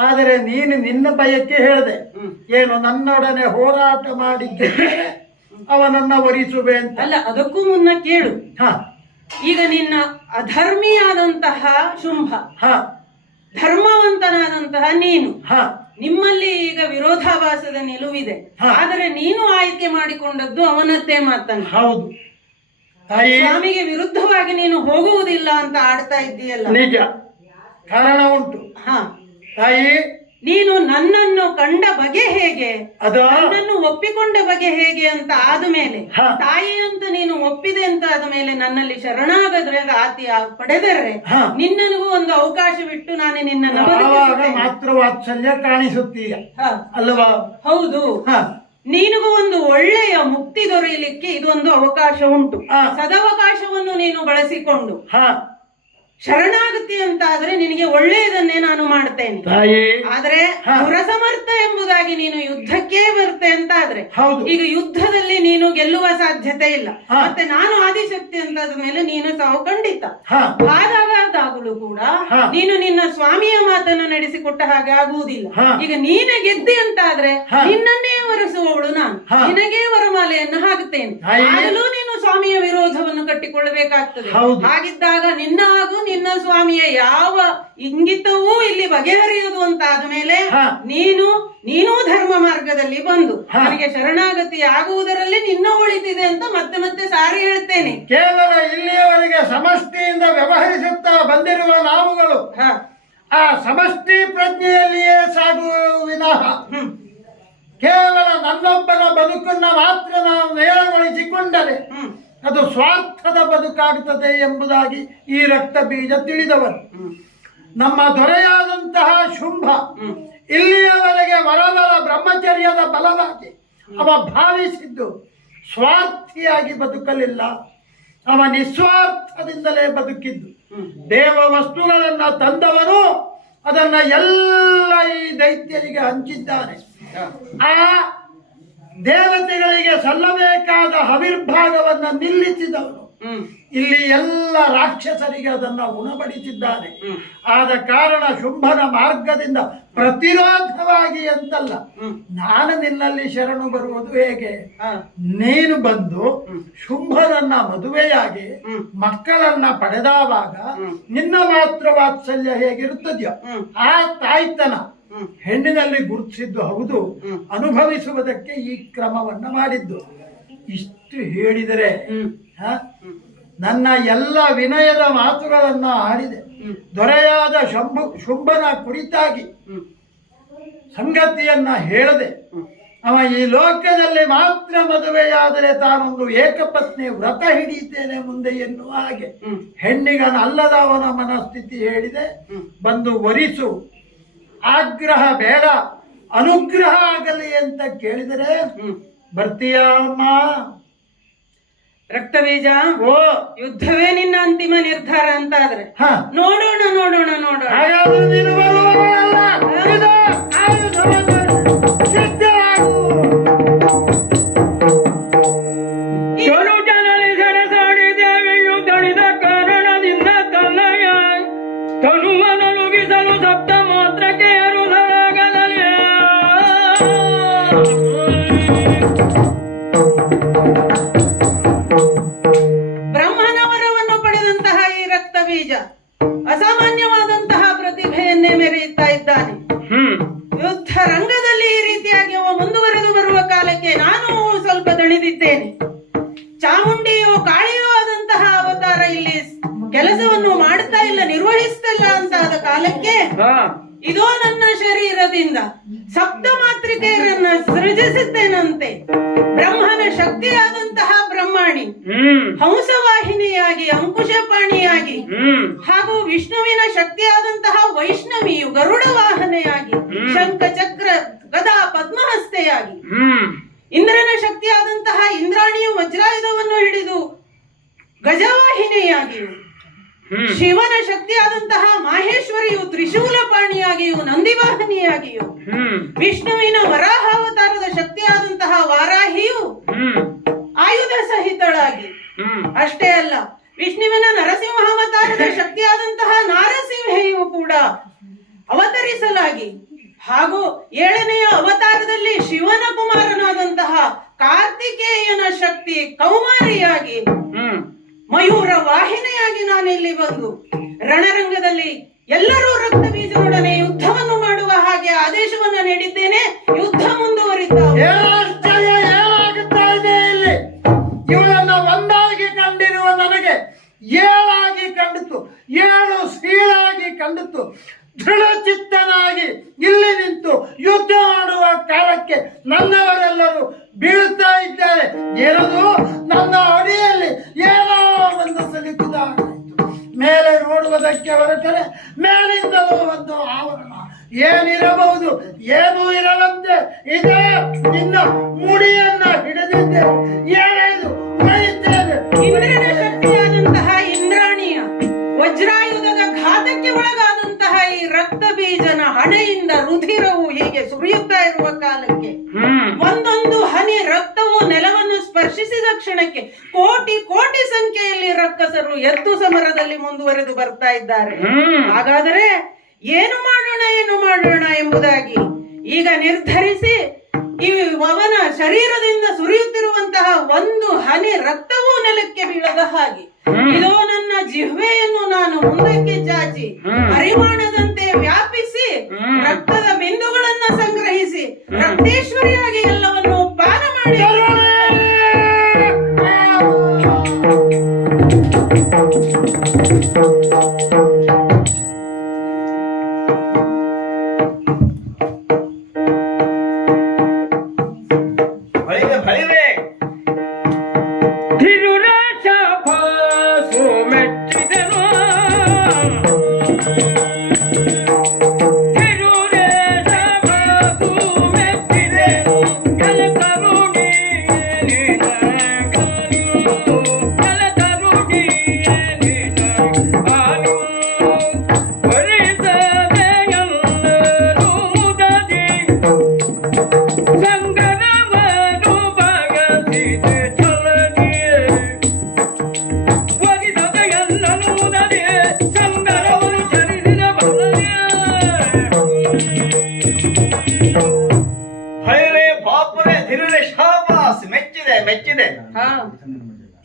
ಆದರೆ ನೀನು ನಿನ್ನ ಬಯಕೆ ಹೇಳಿದೆ, ಏನು ನನ್ನೊಡನೆ ಹೋರಾಟ ಮಾಡಿದ್ದೆ ಅವನನ್ನ ವರಿಸುವೆ ಅಂತ. ಅಲ್ಲ, ಅದಕ್ಕೂ ಮುನ್ನ ಕೇಳು. ಹ, ಈಗ ನಿನ್ನ ಅಧರ್ಮಿಯಾದಂತಹ ಶುಂಭ, ಹ, ಧರ್ಮವಂತನಾದಂತಹ ನೀನು, ಹ, ನಿಮ್ಮಲ್ಲಿ ಈಗ ವಿರೋಧಾಭಾಸದ ನಿಲುವಿದೆ. ಆದರೆ ನೀನು ಆಯ್ಕೆ ಮಾಡಿಕೊಂಡದ್ದು ಅವನದ್ದೇ ಮಾತನ್ನು. ಹೌದು ತಾಯಿ, ಸ್ವಾಮಿಗೆ ವಿರುದ್ಧವಾಗಿ ನೀನು ಹೋಗುವುದಿಲ್ಲ ಅಂತ ಆಡ್ತಾ ಇದ್ದೀಯಲ್ಲ. ನಿಜ, ಕಾರಣ ಉಂಟು ಹ. ತಾಯಿ. ನೀನು ನನ್ನನ್ನು ಕಂಡ ಬಗೆ ಹೇಗೆ, ಅದ ನನ್ನನ್ನು ಒಪ್ಪಿಕೊಂಡ ಬಗೆ ಹೇಗೆ ಅಂತ ಆದ್ಮೇಲೆ, ಹ. ತಾಯಿ ಅಂತ ನೀನು ಒಪ್ಪಿದೆ ಅಂತ ಆದ್ಮೇಲೆ ನನ್ನಲ್ಲಿ ಶರಣಾಗದ್ರೆ ಆತಿ ಪಡೆದರೆ ಹ. ನಿನ್ನನಿಗೂ ಒಂದು ಅವಕಾಶವಿಟ್ಟು ನಾನು ನಿನ್ನನ್ನು ಆವಾಗ ಬದುಕಿಸುತ್ತೇನೆ. ಮಾತ್ರ ವಾತ್ಸಲ್ಯ ಕಾಣಿಸುತ್ತೀಯ ಹ. ಅಲ್ವಾ? ಹೌದು. ಹ. ನಿನಗೂ ಒಂದು ಒಳ್ಳೆಯ ಮುಕ್ತಿ ದೊರೆಯಲಿಕ್ಕೆ ಇದೊಂದು ಅವಕಾಶ ಉಂಟು. ಹ. ಸದವಕಾಶವನ್ನು ನೀನು ಬಳಸಿಕೊಂಡು ಹ. ಶರಣಾಗತಿ ಅಂತ ಆದ್ರೆ ನಿನಗೆ ಒಳ್ಳೆಯದನ್ನೇ ನಾನು ಮಾಡ್ತೇನೆ. ತಾಯಿ ಆದ್ರೆ ಹ. ಪುರಸಮರ್ಥ ಎಂಬುದಾಗಿ ನೀನು ಯುದ್ಧಕ್ಕೆ ಬರ್ತೆ ಅಂತ ಆದ್ರೆ ಹೌದು. ಈಗ ಯುದ್ಧದಲ್ಲಿ ನೀನು ಗೆಲ್ಲುವ ಸಾಧ್ಯತೆ ಇಲ್ಲ. ಹ. ಮತ್ತೆ ನಾನು ಆದಿಶಕ್ತಿ ಅಂತ ಮೇಲೆ ನೀನು ಸಾವು ಖಂಡಿತ. ಹ. ಆದಾಗದಾಗಲೂ ಕೂಡ ಹ. ನೀನು ನಿನ್ನ ಸ್ವಾಮಿಯ ಮಾತನ್ನು ನಡೆಸಿಕೊಟ್ಟ ಹಾಗೆ ಆಗುವುದಿಲ್ಲ. ಹ. ಈಗ ನೀನೇ ಗೆದ್ದಿ ಅಂತ ಆದ್ರೆ ಹ. ನಿನ್ನನ್ನೇ ವರಿಸುವವಳು ನಾನು. ಹ. ನಿನಗೇ ವರಮಾಲೆಯನ್ನು ಹಾಕುತ್ತೇನೆ. ತಾಯಿ. ಆಗಲೂ ನೀನು ಸ್ವಾಮಿಯ ವಿರೋಧವನ್ನು ಕಟ್ಟಿಕೊಳ್ಳಬೇಕಾಗ್ತದೆ. ಹೌದು. ಹಾಗಿದ್ದಾಗ ನಿನ್ನ ಹಾಗೂ ನಿನ್ನ ಸ್ವಾಮಿಯ ಯಾವ ಇಂಗಿತವೂ ಇಲ್ಲಿ ಬಗೆಹರಿಯುವುದು ಅಂತ ಆದ್ಮೇಲೆ ಹ. ನೀನು ಧರ್ಮ ಮಾರ್ಗದಲ್ಲಿ ಬಂದು ಹ. ನನಗೆ ಶರಣಾಗತಿ ಆಗುವುದರಲ್ಲಿ ನಿನ್ನ ಒಳಿತಿದೆ ಅಂತ ಮತ್ತೆ ಮತ್ತೆ ಸಾರಿ ಹೇಳ್ತೇನೆ. ಕೇವಲ ಇಲ್ಲಿಯವರೆಗೆ ಸಮಷ್ಟಿಯಿಂದ ವ್ಯವಹರಿಸುತ್ತಾ ಬಂದಿರುವ ನಾವುಗಳು ಹ. ಆ ಸಮಷ್ಟಿ ಪ್ರಜ್ಞೆಯಲ್ಲಿಯೇ ಸಾಗುವ ವಿನಃ ಹ್ಮ್. ಕೇವಲ ನನ್ನೊಬ್ಬನ ಬದುಕನ್ನ ಮಾತ್ರ ನಾವು ನೇರಗೊಳಿಸಿಕೊಂಡರೆ ಹ್ಮ್. ಅದು ಸ್ವಾರ್ಥದ ಬದುಕಾಗುತ್ತದೆ ಎಂಬುದಾಗಿ ಈ ರಕ್ತ ಬೀಜ ತಿಳಿದವರು. ಹ್ಮ್. ನಮ್ಮ ದೊರೆಯಾದಂತಹ ಶುಂಭ ಹ್ಮ್. ಇಲ್ಲಿಯವರೆಗೆ ವರವರ ಬ್ರಹ್ಮಚರ್ಯದ ಬಲವಾಗಿ ಅವ ಭಾವಿಸಿದ್ದು ಸ್ವಾರ್ಥಿಯಾಗಿ ಬದುಕಲಿಲ್ಲ. ಅವ ನಿಸ್ವಾರ್ಥದಿಂದಲೇ ಬದುಕಿದ್ದು. ದೇವ ವಸ್ತುಗಳನ್ನ ತಂದವನು ಅದನ್ನ ಎಲ್ಲ ಈ ದೈತ್ಯರಿಗೆ ಹಂಚಿದ್ದಾನೆ. ಆ ದೇವತೆಗಳಿಗೆ ಸಲ್ಲಬೇಕಾದ ಹವಿರ್ಭಾಗವನ್ನ ನಿಲ್ಲಿಸಿದವನು ಹ್ಮ್. ಇಲ್ಲಿ ಎಲ್ಲ ರಾಕ್ಷಸರಿಗೆ ಅದನ್ನ ಉಣಬಡಿಸಿದ್ದಾನೆ. ಹ್ಮ್. ಆದ ಕಾರಣ ಶುಂಭನ ಮಾರ್ಗದಿಂದ ಪ್ರತಿರೋಧವಾಗಿ ಅಂತಲ್ಲ, ಹ್ಮ್. ನಾನು ನಿನ್ನಲ್ಲಿ ಶರಣು ಬರುವುದು ಹೇಗೆ? ಹ. ನೀನು ಬಂದು ಹ್ಮ್. ಶುಂಭನನ್ನ ಮದುವೆಯಾಗಿ ಹ್ಮ್. ಮಕ್ಕಳನ್ನ ಪಡೆದಾವಾಗ ಹ್ಮ್. ನಿನ್ನ ಮಾತ್ರ ವಾತ್ಸಲ್ಯ ಹೇಗಿರುತ್ತದೆಯೋ ಹ್ಮ್. ಆ ತಾಯ್ತನ ಹ್ಮ್. ಹೆಣ್ಣಿನಲ್ಲಿ ಗುರುತಿಸಿದ್ದು ಹೌದು. ಹ್ಮ್. ಅನುಭವಿಸುವುದಕ್ಕೆ ಈ ಕ್ರಮವನ್ನ ಮಾಡಿದ್ದು. ಇಷ್ಟು ಹೇಳಿದರೆ ಹ್ಮ್. ಹ? ನನ್ನ ಎಲ್ಲ ವಿನಯದ ಮಾತುಗಳನ್ನ ಆಡಿದೆ. ಹ್ಮ್. ದೊರೆಯಾದ ಶುಂಭನ ಕುರಿತಾಗಿ ಹ್ಮ್. ಸಂಗತಿಯನ್ನ ಹೇಳದೆ ಅವ ಈ ಲೋಕದಲ್ಲಿ ಮಾತ್ರ ಮದುವೆಯಾದರೆ ತಾನೊಂದು ಏಕಪತ್ನಿ ವ್ರತ ಹಿಡಿತೇನೆ ಮುಂದೆ ಎನ್ನುವ ಹಾಗೆ ಹ್ಮ್. ಹೆಣ್ಣಿಗನಲ್ಲದವನ ಮನಸ್ಥಿತಿ ಹೇಳಿದೆ. ಹ್ಮ್. ಬಂದು ವರಿಸು, ಆಗ್ರಹ ಬೇಡ, ಅನುಗ್ರಹ ಆಗಲಿ ಅಂತ ಕೇಳಿದರೆ ಹ್ಮ್. ಬರ್ತೀಯಾ ಅಮ್ಮ? ರಕ್ತಬೀಜ, ಓ ಯುದ್ಧವೇ ನಿನ್ನ ಅಂತಿಮ ನಿರ್ಧಾರ ಅಂತ ಆದ್ರೆ ಹ. ನೋಡೋಣ ನೋಡೋಣ ನೋಡೋಣ. ಹಾಗಾದ್ರೆ ನೀನು ಬರುವವಳಲ್ಲ. ಇದು ಆಯುಧವನ್ನು ಸಿದ್ಧವಾಗು. ಚಲು ಜನಲಿ ಸೆರೆಸಾಡಿ ದೇವಿಯು ತಣಿದ ಕಾರಣದಿಂದ ತನ್ನಯ ತನುವನಲುಗಿಸಲು ಸಪ್ತ ಮಾತ್ರಕ್ಕೆ ಅರುಧರಾಗದಲ್ಲಿ ಬ್ರಹ್ಮನ ವರವನ್ನು ಪಡೆದಂತಹ ಈ ರಕ್ತ ಬೀಜ ಅಸಾಮಾನ್ಯವಾದಂತಹ ಪ್ರತಿಭೆಯನ್ನೇ ಮೆರೆಯುತ್ತಾ ಇದ್ದಾನೆ. ಯುದ್ಧ ರಂಗದಲ್ಲಿ ಈ ರೀತಿಯಾಗಿ ಅವ ಮುಂದುವರೆದು ಬರುವ ಕಾಲಕ್ಕೆ ನಾನು ಸ್ವಲ್ಪ ದಣಿದಿದ್ದೇನೆ. ಚಾಮುಂಡಿಯೋ ಕಾಳಿಯೋ ಆದಂತಹ ಅವತಾರ ಇಲ್ಲಿ ಕೆಲಸವನ್ನು ಮಾಡ್ತಾ ಇಲ್ಲ, ನಿರ್ವಹಿಸ್ತಾ ಇಲ್ಲ ಅಂತ ಆದ ಕಾಲಕ್ಕೆ ಇದೋ ನನ್ನ ಶರೀರದಿಂದ ಸಪ್ತ ಮಾತೃಕೆಯರನ್ನ ಸೃಜಿಸಿದ್ದೇನಂತೆ. ಬ್ರಹ್ಮನ ಶಕ್ತಿಯಾದಂತಹ ಬ್ರಹ್ಮಾಣಿ ಹಂಸವಾಹಿನಿಯಾಗಿ, ಅಂಕುಶಪಾಣಿಯಾಗಿ, ಹಾಗೂ ವಿಷ್ಣುವಿನ ಶಕ್ತಿಯಾದಂತಹ ವೈಷ್ಣವಿಯು ಗರುಡ ವಾಹನೆಯಾಗಿ, ಶಂಖ ಚಕ್ರ ಗದಾ ಪದ್ಮಹಸ್ತೆಯಾಗಿ, ಇಂದ್ರನ ಶಕ್ತಿಯಾದಂತಹ ಇಂದ್ರಾಣಿಯು ವಜ್ರಾಯುಧವನ್ನು ಹಿಡಿದು ಗಜವಾಹಿನಿಯಾಗಿಯೂ, ಶಿವನ ಶಕ್ತಿಯಾದಂತಹ ಮಾಹೇಶ್ವರಿಯು ತ್ರಿಶೂಲಪಾಣಿಯಾಗಿಯೂ ನಂದಿವಾಹಿನಿಯಾಗಿಯೂ, ವಿಷ್ಣುವಿನ ವರಾಹಾವತಾರದ ಶಕ್ತಿಯಾದಂತಹ ವಾರಾಹಿಯು ಆಯುಧ ಸಹಿತಳಾಗಿ, ಅಷ್ಟೇ ಅಲ್ಲ ವಿಷ್ಣುವಿನ ನರಸಿಂಹಾವತಾರದ ಶಕ್ತಿಯಾದಂತಹ ನಾರಸಿಂಹೆಯು ಕೂಡ ಅವತರಿಸಲಾಗಿ, ಹಾಗೂ 7ನೆಯ ಅವತಾರದಲ್ಲಿ ಶಿವನ ಕುಮಾರನಾದಂತಹ ಕಾರ್ತಿಕೇಯನ ಶಕ್ತಿ ಕೌಮಾರಿಯಾಗಿ, ಮಯೂರ ವಾಹಿನಿಯಾಗಿ ನಾನಿಲ್ಲಿ ಬಂದು ರಣರಂಗದಲ್ಲಿ ಎಲ್ಲರೂ ರಕ್ತ ಬೀಜದೊಡನೆ ಯುದ್ಧವನ್ನು ಮಾಡುವ ಹಾಗೆ ಆದೇಶವನ್ನು ನೀಡಿದ್ದೇನೆ. ಯುದ್ಧ ಮುಂದುವರಿತಾ ಆಶ್ಚರ್ಯ ಏನಾಗುತ್ತಾ ಇದೆ ಇಲ್ಲಿ? ಇವಳನ್ನ ಒಂದಾಗಿ ಕಂಡಿರುವ ನನಗೆ ಏಳಾಗಿ ಕಂಡಿತು, 7 ಸೀಳಾಗಿ ಕಂಡಿತು. ದೃಢಚಿತ್ತನಾಗಿ ಇಲ್ಲಿ ನಿಂತು ಯುದ್ಧ ಮಾಡುವ ಕಾಲಕ್ಕೆ ನನ್ನವರೆಲ್ಲರೂ ಬೀಳ್ತಾ ಇದ್ದಾರೆ. ಏನದು ನನ್ನ ಅಡಿಯಲ್ಲಿ ಏನೋ ಒಂದು ಸಲಿಕಿದಾಯಿತು. ಮೇಲೆ ನೋಡುವುದಕ್ಕೆ ಹೊರಟರೆ ಮೇಲಿಂದಲೂ ಒಂದು ಆವರಣ. ಏನಿರಬಹುದು, ಏನೂ ಇರಲಂತೆ. ಇದೇ ನಿನ್ನ ಮುಡಿಯನ್ನ ಹಿಡಿದಿದ್ದೆ, ಏನೇನು ಉಳಿಯುತ್ತೇನೆ. ಇಂದ್ರನ ಶಕ್ತಿಯಾದಂತಹ ಇಂದ್ರಾಣಿಯ ವಜ್ರಾಯುಧದ ಘಾತಕ್ಕೆ ಒಳಗಾದಂತಹ ಈ ರಕ್ತ ಬೀಜನ ಹಣೆಯಿಂದ ರುಧಿರವು ಹೀಗೆ ಸುರಿಯುತ್ತಾ ಇರುವ ಕಾಲಕ್ಕೆ ಒಂದೊಂದು ಹನಿ ರಕ್ತವು ನೆಲವನ್ನು ಸ್ಪರ್ಶಿಸಿದ ಕ್ಷಣಕ್ಕೆ ಕೋಟಿ ಕೋಟಿ ಸಂಖ್ಯೆಯಲ್ಲಿ ರಕ್ಕಸರು ಎದ್ದು ಸಮರದಲ್ಲಿ ಮುಂದುವರೆದು ಬರ್ತಾ ಇದ್ದಾರೆ. ಹಾಗಾದರೆ ಏನು ಮಾಡೋಣ ಎಂಬುದಾಗಿ ಈಗ ನಿರ್ಧರಿಸಿ ಈ ಅವನ ಶರೀರದಿಂದ ಸುರಿಯುತ್ತಿರುವಂತಹ ಒಂದು ಹನಿ ರಕ್ತವೂ ನೆಲಕ್ಕೆ ಬೀಳದ ಹಾಗೆ ಇದೋ ನನ್ನ ಜಿಹ್ವೆಯನ್ನು ನಾನು ಮುಂದಕ್ಕೆ ಚಾಚಿ ಪರಿಮಾಣದಂತೆ ವ್ಯಾಪಿಸಿ ರಕ್ತದ ಬಿಂದುಗಳನ್ನ ಸಂಗ್ರಹಿಸಿ ರಕ್ತೇಶ್ವರಿಯಾಗಿ ಎಲ್ಲವನ್ನು ಪಾನ ಮಾಡಿ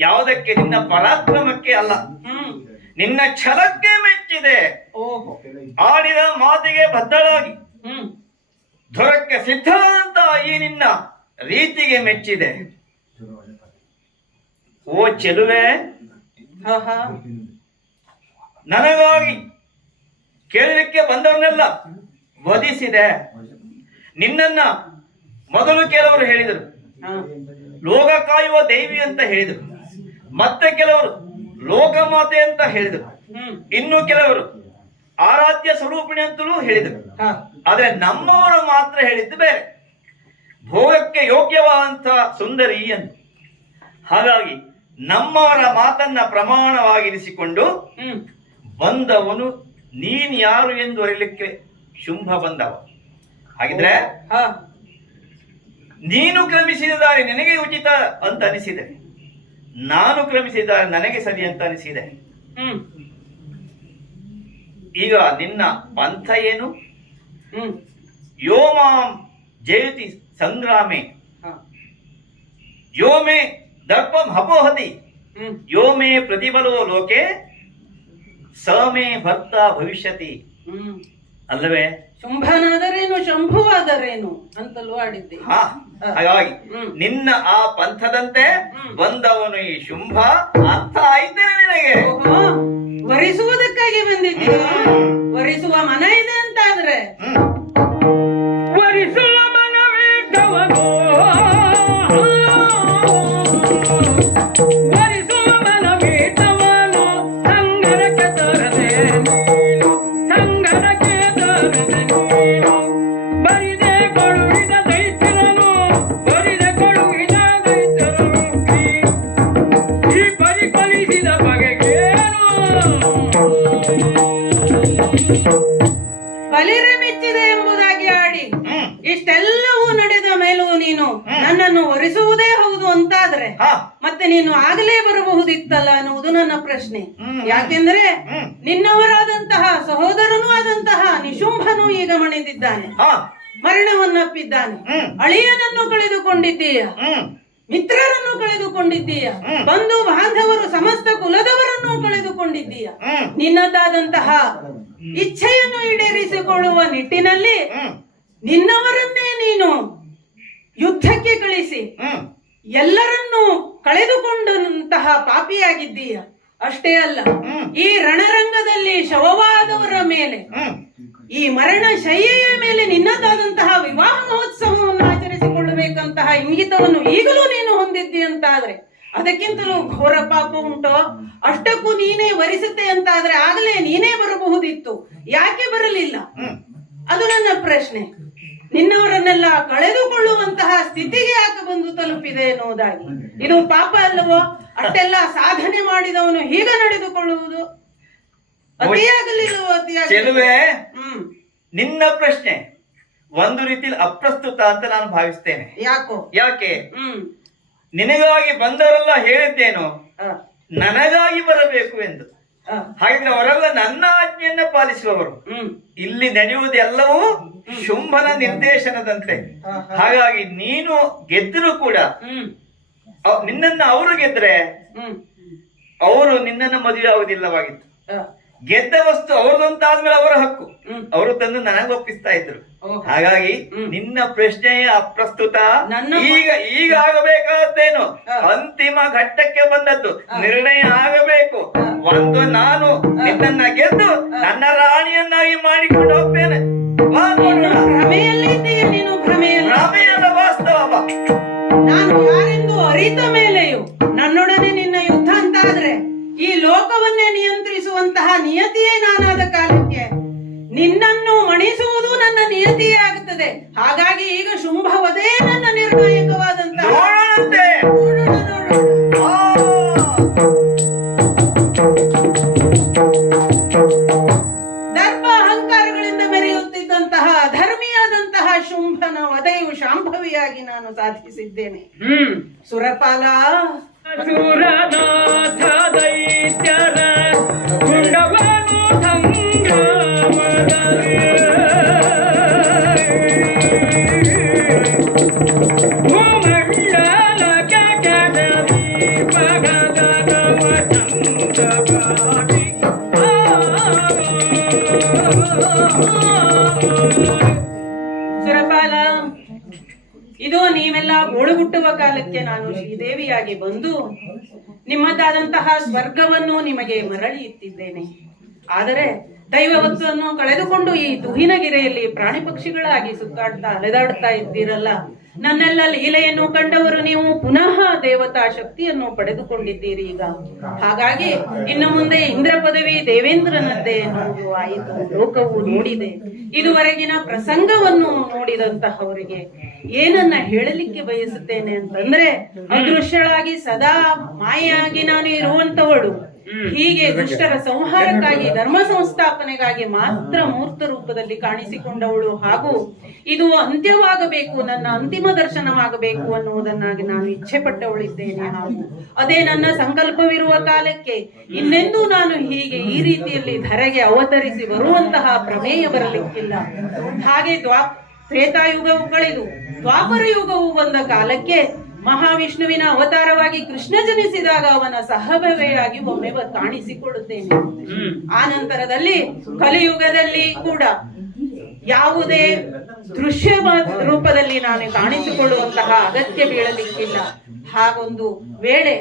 ಯಾವುದಕ್ಕೆ? ನಿನ್ನ ಪರಾಕ್ರಮಕ್ಕೆ ಅಲ್ಲ, ನಿನ್ನ ಛಲಕ್ಕೆ ಮೆಚ್ಚಿದೆ. ಆಡಿದ ಮಾತಿಗೆ ಬದ್ಧಳಾಗಿ ಧೊರಕ್ಕೆ ಸಿದ್ಧವಾದಂತ ಈ ನಿನ್ನ ರೀತಿಗೆ ಮೆಚ್ಚಿದೆ. ಓ ಚೆಲುವೆ, ನನಗಾಗಿ ಕೇಳಲಿಕ್ಕೆ ಬಂದವನ್ನೆಲ್ಲ ವಧಿಸಿದೆ. ನಿನ್ನನ್ನ ಮೊದಲು ಕೆಲವರು ಹೇಳಿದರು ಲೋಕ ಕಾಯುವ ದೇವಿ ಅಂತ ಹೇಳಿದರು, ಮತ್ತೆ ಕೆಲವರು ಲೋಕಮಾತೆ ಅಂತ ಹೇಳಿದರು, ಇನ್ನು ಕೆಲವರು ಆರಾಧ್ಯ ಸ್ವರೂಪಿಣಿ ಅಂತಲೂ ಹೇಳಿದರು. ಆದ್ರೆ ನಮ್ಮವರು ಮಾತ್ರ ಹೇಳಿದ್ದು ಬೇರೆ, ಭೋಗಕ್ಕೆ ಯೋಗ್ಯವಾದಂತಹ ಸುಂದರಿ ಅಂತ. ಹಾಗಾಗಿ ನಮ್ಮವರ ಮಾತನ್ನ ಪ್ರಮಾಣವಾಗಿರಿಸಿಕೊಂಡು ಬಂದವನು ನೀನ್ ಯಾರು ಎಂದು ಅರಿಲಿಕ್ಕೆ ಶುಂಭ ಬಂದವ. ಹಾಗಿದ್ರೆ ನೀನು ಕ್ರಮಿಸಿದ ದಾರಿ ನಿನಗೆ ಉಚಿತ ಅಂತ ಅನಿಸಿದೆ, ನಾನು ಕ್ರಮಿಸಿದ ದಾರಿ ನನಗೆ ಸರಿ ಅಂತ ಅನಿಸಿದೆ. ಈಗ ನಿನ್ನ ಪಂಥ ಏನು? ಯೋಮಾಂ ಜಯತಿ ಸಂಗ್ರಾಮೆ ಯೋಮೇ ದರ್ಪಂ ಹಪೋಹತಿ ಯೋಮೇ ಪ್ರತಿಫಲೋ ಲೋಕೆ ಸಮೇ ಭರ್ತ ಭವಿಷ್ಯತಿ. ಅಲ್ಲವೇ? ಶುಂಭನಾದರೇನು ಶಂಭುವಾದರೇನು ಅಂತಲೂ ಆಡಿದ್ದೆ. ಹಾಗಾಗಿ ನಿನ್ನ ಆ ಪಂಥದಂತೆ ಬಂದವನು ಈ ಶುಂಭ. ಅರ್ಥ ಆಯ್ತೇನೆ ನಿನಗೆ? ವರಿಸುವುದಕ್ಕಾಗಿ ಬಂದಿದ್ದೀಯ? ವರಿಸುವ ಮನ ಇದೆ ಅಂತಾದ್ರೆ ವರಿಸುವ ಮನವಿದ್ದವನು ವರಿಸುವ ಮನವಿದ್ದವನು ಸಂಗರಕ್ಕೆ ತರದೆ ಸಂಗರಕ್ಕೆ ತರದೆ ಬರಿದೆ ಕೊಡುವಿದ ದೈತ್ಯರನು ಬರಿದೆ ಕೊಡುವಿದ ದೈತ್ಯರನು ಈ ಪರಿಕಲಿಸಿದ ಬಗೆಗೇನು ಬಲಿರೆ ಮೆಚ್ಚಿದೆ ಎಂಬುದಾಗಿ ಆಡಿ ಇಷ್ಟೆಲ್ಲವೂ ನಡೆದ ಮೇಲೂ ನೀನು ನನ್ನನ್ನು ಒರೆಸುವುದೇ ಹೌದು ಅಂತಾದ್ರೆ ಮತ್ತೆ ನೀನು ಆಗಲೇ ಬರಬಹುದಿತ್ತಲ್ಲ ಅನ್ನುವುದು ನನ್ನ ಪ್ರಶ್ನೆ. ಯಾಕೆಂದ್ರೆ ನಿನ್ನವರಾದಂತಹ ಸಹೋದರನೂ ಆದಂತಹ ನಿಶುಂಭನು ಈಗ ಮಣಿದಿದ್ದಾನೆ, ಮರಣವನ್ನಪ್ಪಿದ್ದಾನೆ. ಅಳಿಯನನ್ನು ಕಳೆದುಕೊಂಡಿದ್ದೀಯ, ಮಿತ್ರರನ್ನು ಕಳೆದುಕೊಂಡಿದ್ದೀಯ, ಬಂಧು ಬಾಂಧವರು ಸಮಸ್ತ ಕುಲದವರನ್ನು ಕಳೆದುಕೊಂಡಿದ್ದೀಯ. ನಿನ್ನದಾದಂತಹ ಇಚ್ಛೆಯನ್ನು ಈಡೇರಿಸಿಕೊಳ್ಳುವ ನಿಟ್ಟಿನಲ್ಲಿ ನಿನ್ನವರನ್ನೇ ನೀನು ಯುದ್ಧಕ್ಕೆ ಕಳಿಸಿ ಎಲ್ಲರನ್ನೂ ಕಳೆದುಕೊಂಡಂತಹ ಪಾಪಿಯಾಗಿದ್ದೀಯ. ಅಷ್ಟೇ ಅಲ್ಲ, ಈ ರಣರಂಗದಲ್ಲಿ ಶವವಾದವರ ಮೇಲೆ ಈ ಮರಣ ಶಯ್ಯೆಯ ಮೇಲೆ ನಿನ್ನದಾದಂತಹ ವಿವಾಹ ಮಹೋತ್ಸವವನ್ನು ಆಚರಿಸಿಕೊಳ್ಳಬೇಕಂತಹ ಇಂಗಿತವನ್ನು ಈಗಲೂ ನೀನು ಹೊಂದಿದ್ದಿ ಅಂತಾದ್ರೆ ಅದಕ್ಕಿಂತಲೂ ಘೋರ ಪಾಪ ಉಂಟೋ? ಅಷ್ಟಕ್ಕೂ ನೀನೇ ವರಿಸುತ್ತೆ ಅಂತಾದ್ರೆ ಆಗಲೇ ನೀನೇ ಬರಬಹುದಿತ್ತು, ಯಾಕೆ ಬರಲಿಲ್ಲ? ಅದು ನನ್ನ ಪ್ರಶ್ನೆ. ನಿನ್ನವರನ್ನೆಲ್ಲ ಕಳೆದುಕೊಳ್ಳುವಂತಹ ಸ್ಥಿತಿಗೆ ಯಾಕೆ ಬಂದು ತಲುಪಿದೆ ಎನ್ನುವುದಾಗಿ. ಇದು ಪಾಪ ಅಲ್ಲವೋ? ಅಷ್ಟೆಲ್ಲ ಸಾಧನೆ ಮಾಡಿದವನು ಹೀಗ ನಡೆದುಕೊಳ್ಳುವುದು ಅತಿಯಾಗಲಿಲ್ಲವೋ? ಚೆಲುವೆ, ನಿನ್ನ ಪ್ರಶ್ನೆ ಒಂದು ರೀತಿಯಲ್ಲಿ ಅಪ್ರಸ್ತುತ ಅಂತ ನಾನು ಭಾವಿಸ್ತೇನೆ. ಯಾಕೆ? ನಿನಗಾಗಿ ಬಂದವರೆಲ್ಲ ಹೇಳಿದ್ದೇನು ನನಗಾಗಿ ಬರಬೇಕು ಎಂದು. ಹಾಗಿದ್ರೆ ಅವರೆಲ್ಲ ನನ್ನ ಆಜ್ಞೆಯನ್ನ ಪಾಲಿಸುವವರು. ಇಲ್ಲಿ ನಡೆಯುವುದೆಲ್ಲವೂ ಶುಂಭನ ನಿರ್ದೇಶನದಂತೆ. ಹಾಗಾಗಿ ನೀನು ಗೆದ್ದರೂ ಕೂಡ ನಿನ್ನನ್ನ ಅವರು ಗೆದ್ರೆ ಅವರು ನಿನ್ನನ್ನು ಮದುವೆ ಆಗುದಿಲ್ಲವಾಗಿತ್ತು. ಗೆದ್ದ ವಸ್ತು ಅವ್ರದಂತಾದ್ಮೇಲೆ ಅವರ ಹಕ್ಕು, ಅವರು ತಂದು ನನಗೆ ಒಪ್ಪಿಸ್ತಾ ಇದ್ರು. ಹಾಗಾಗಿ ನಿನ್ನ ಪ್ರಶ್ನೆಯ ಅಪ್ರಸ್ತುತ. ಈಗ ಆಗಬೇಕಾದ್ದೇನು? ಅಂತಿಮ ಘಟ್ಟಕ್ಕೆ ಬಂದದ್ದು ನಿರ್ಣಯ ಆಗಬೇಕು. ಒಂದು ನಾನು ನಿನ್ನನ್ನ ಗೆದ್ದು ನನ್ನ ರಾಣಿಯನ್ನಾಗಿ ಮಾಡಿಕೊಂಡು ಹೋಗ್ತೇನೆ. ಭ್ರಮೆಯಲ್ಲ, ವಾಸ್ತವ. ನಾನು ಯಾರೆಂದು ಅರಿತ ಮೇಲೆಯೂ ನನ್ನೊಡನೆ ನಿನ್ನ ಯುದ್ಧ ಅಂತಾದ್ರೆ ಈ ಲೋಕವನ್ನೇ ನಿಯಂತ್ರಿಸುವಂತಹ ನಿಯತಿಯೇ ನಾನಾದ ಕಾಲಕ್ಕೆ ನಿನ್ನನ್ನು ಮಣಿಸುವುದು ನನ್ನ ನಿಯತಿಯೇ ಆಗುತ್ತದೆ. ಹಾಗಾಗಿ ಈಗ ಶುಂಭವದೇ ನನ್ನ ನಿರ್ಣಾಯಕವಾದಂತಹ. ದರ್ಪ ಅಹಂಕಾರಗಳಿಂದ ಮೆರೆಯುತ್ತಿದ್ದಂತಹ ಧರ್ಮಿಯಾದಂತಹ ಶುಂಭನ ವಧೆಯು ಶಾಂಭವಿಯಾಗಿ ನಾನು ಸಾಧಿಸಿದ್ದೇನೆ. ಸುರಪಾಲ, ಸುರನಾಥ ದೈತ್ಯರ ಗುಂಡವನು ಸಂಗ್ರಾಮದಲ್ಲಿ ಭೂಮಂಡಲಕ ಕೆಡವಿ ಪಗದವ ಚಂದ್ರವಾಗಿ. ಸುರಪಾಲ, ಇದು ನೀವೆಲ್ಲ ಗೋಳುಗುಟ್ಟುವ ಕಾಲಕ್ಕೆ ನಾನು ಶ್ರೀದೇವಿಯಾಗಿ ಬಂದು ನಿಮ್ಮದಾದಂತಹ ಸ್ವರ್ಗವನ್ನು ನಿಮಗೆ ಮರಳಿ ಇಟ್ಟಿದ್ದೇನೆ. ಆದರೆ ದೈವವತ್ವವನ್ನು ಕಳೆದುಕೊಂಡು ಈ ತುಹಿನಗಿರೆಯಲ್ಲಿ ಪ್ರಾಣಿ ಪಕ್ಷಿಗಳಾಗಿ ಸುತ್ತಾಡ್ತಾ ಅಲೆದಾಡ್ತಾ ಇದ್ದೀರಲ್ಲ, ನನ್ನೆಲ್ಲ ಲೀಲೆಯನ್ನು ಕಂಡವರು ನೀವು ಪುನಃ ದೇವತಾ ಶಕ್ತಿಯನ್ನು ಪಡೆದುಕೊಂಡಿದ್ದೀರಿ ಈಗ. ಹಾಗಾಗಿ ಇನ್ನು ಮುಂದೆ ಇಂದ್ರ ಪದವಿ ದೇವೇಂದ್ರನದ್ದೇ ಎನ್ನುವುದು ಆಯಿತು. ಲೋಕವು ನೋಡಿದೆ. ಇದುವರೆಗಿನ ಪ್ರಸಂಗವನ್ನು ನೋಡಿದಂತಹವರಿಗೆ ಏನನ್ನ ಹೇಳಲಿಕ್ಕೆ ಬಯಸುತ್ತೇನೆ ಅಂತಂದ್ರೆ, ಅದೃಶ್ಯಳಾಗಿ ಸದಾ ಮಾಯೆಯಾಗಿ ನಾನು ಇರುವಂತವಳು, ಹೀಗೆ ದುಷ್ಟರ ಸಂಹಾರಕ್ಕಾಗಿ ಧರ್ಮ ಸಂಸ್ಥಾಪನೆಗಾಗಿ ಮಾತ್ರ ಮೂರ್ತ ರೂಪದಲ್ಲಿ ಕಾಣಿಸಿಕೊಂಡವಳು, ಹಾಗೂ ಇದು ಅಂತ್ಯವಾಗಬೇಕು, ನನ್ನ ಅಂತಿಮ ದರ್ಶನವಾಗಬೇಕು ಅನ್ನುವುದನ್ನಾಗಿ ನಾನು ಇಚ್ಛೆ ಪಟ್ಟವಳಿದ್ದೇನೆ. ಹಾಗೂ ಅದೇ ನನ್ನ ಸಂಕಲ್ಪವಿರುವ ಕಾಲಕ್ಕೆ ಇನ್ನೆಂದೂ ನಾನು ಹೀಗೆ ಈ ರೀತಿಯಲ್ಲಿ ಧರೆಗೆ ಅವತರಿಸಿ ಬರುವಂತಹ ಪ್ರಮೇಯ ಬರಲಿಕ್ಕಿಲ್ಲ. ಹಾಗೆ ತ್ರೇತಾಯುಗವು ಕಳೆದು ದ್ವಾಪರ ಯುಗವು ಬಂದ ಕಾಲಕ್ಕೆ ಮಹಾವಿಷ್ಣುವಿನ ಅವತಾರವಾಗಿ ಕೃಷ್ಣ ಜನಿಸಿದಾಗ ಅವನ ಸಹಭವೆಯಾಗಿ ಒಮ್ಮೆ ಕಾಣಿಸಿಕೊಳ್ಳುತ್ತೇನೆ. ಆ ನಂತರದಲ್ಲಿ ಕಲಿಯುಗದಲ್ಲಿ ಕೂಡ ಯಾವುದೇ ದೃಶ್ಯ ರೂಪದಲ್ಲಿ ನಾನು ಕಾಣಿಸಿಕೊಳ್ಳುವಂತಹ ಅಗತ್ಯ ಬೀಳಲಿಕ್ಕಿಲ್ಲ. ಹಾಗೊಂದು ವೇಳೆ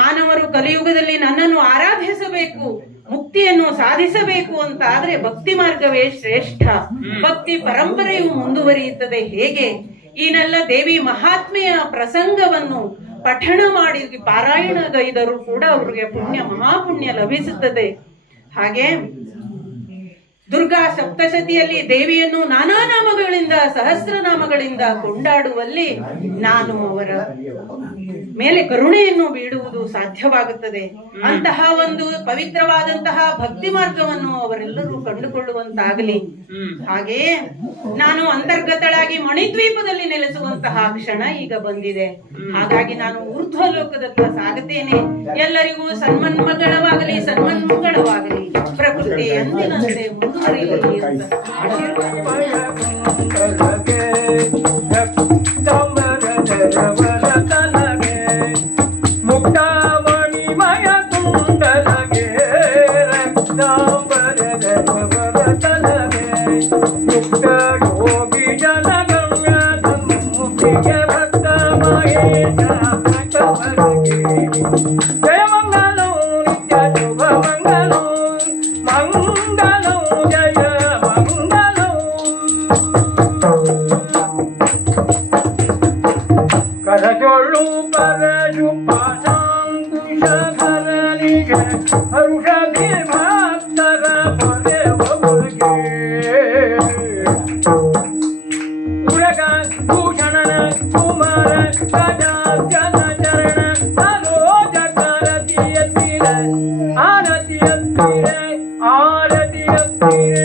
ಮಾನವರು ಕಲಿಯುಗದಲ್ಲಿ ನನ್ನನ್ನು ಆರಾಧಿಸಬೇಕು, ಮುಕ್ತಿಯನ್ನು ಸಾಧಿಸಬೇಕು ಅಂತ ಆದ್ರೆ ಭಕ್ತಿ ಮಾರ್ಗವೇ ಶ್ರೇಷ್ಠ. ಭಕ್ತಿ ಪರಂಪರೆಯು ಮುಂದುವರಿಯುತ್ತದೆ. ಹೇಗೆ ಈನೆಲ್ಲ ದೇವಿ ಮಹಾತ್ಮೆಯ ಪ್ರಸಂಗವನ್ನು ಪಠಣ ಮಾಡಿ ಪಾರಾಯಣಗೈದರೂ ಕೂಡ ಅವ್ರಿಗೆ ಪುಣ್ಯ ಮಹಾಪುಣ್ಯ ಲಭಿಸುತ್ತದೆ. ಹಾಗೆ ದುರ್ಗಾ ಸಪ್ತಶತಿಯಲ್ಲಿ ದೇವಿಯನ್ನು ನಾನಾ ನಾಮಗಳಿಂದ ಸಹಸ್ರನಾಮಗಳಿಂದ ಕೊಂಡಾಡುವಲ್ಲಿ ನಾನು ಅವರ ಮೇಲೆ ಕರುಣೆಯನ್ನು ಬೀಡುವುದು ಸಾಧ್ಯವಾಗುತ್ತದೆ. ಅಂತಹ ಒಂದು ಪವಿತ್ರವಾದಂತಹ ಭಕ್ತಿ ಮಾರ್ಗವನ್ನು ಅವರೆಲ್ಲರೂ ಕಂಡುಕೊಳ್ಳುವಂತಾಗಲಿ. ಹಾಗೆಯೇ ನಾನು ಅಂತರ್ಗತಳಾಗಿ ಮಣಿದ್ವೀಪದಲ್ಲಿ ನೆಲೆಸುವಂತಹ ಕ್ಷಣ ಈಗ ಬಂದಿದೆ. ಹಾಗಾಗಿ ನಾನು ಊರ್ಧ್ವ ಲೋಕದತ್ತ ಸಾಗುತ್ತೇನೆ. ಎಲ್ಲರಿಗೂ ಸನ್ಮನ್ಮಗಳವಾಗಲಿ, ಸನ್ಮನ್ಮಗಳವಾಗಲಿ, ಪ್ರಕೃತಿ ಎಂದಿನಂತೆ ಮುಂದುವರಿಯಲಿ ಅಂತ ಮಂಗಲೋ ನಿತ್ಯ ಶುಭ ಮಂಗಲೋ ಮಂಗಲೋ ಜಯ ವಂಶಧರನಿಗೆ ಔಷಧಿ ಭಕ್ತರ ಪೊರೆವೊಳಗೆ ಉರಗ ಭೂಷಣನ ಕುಮಾರ ಗಜಾರ್ಜನ ಚರಣ ಸರೋಜಕರತಿಯತ್ತಿರ ಆರತಿಯತ್ತಿರ ಆರತಿಯತ್ತಿರ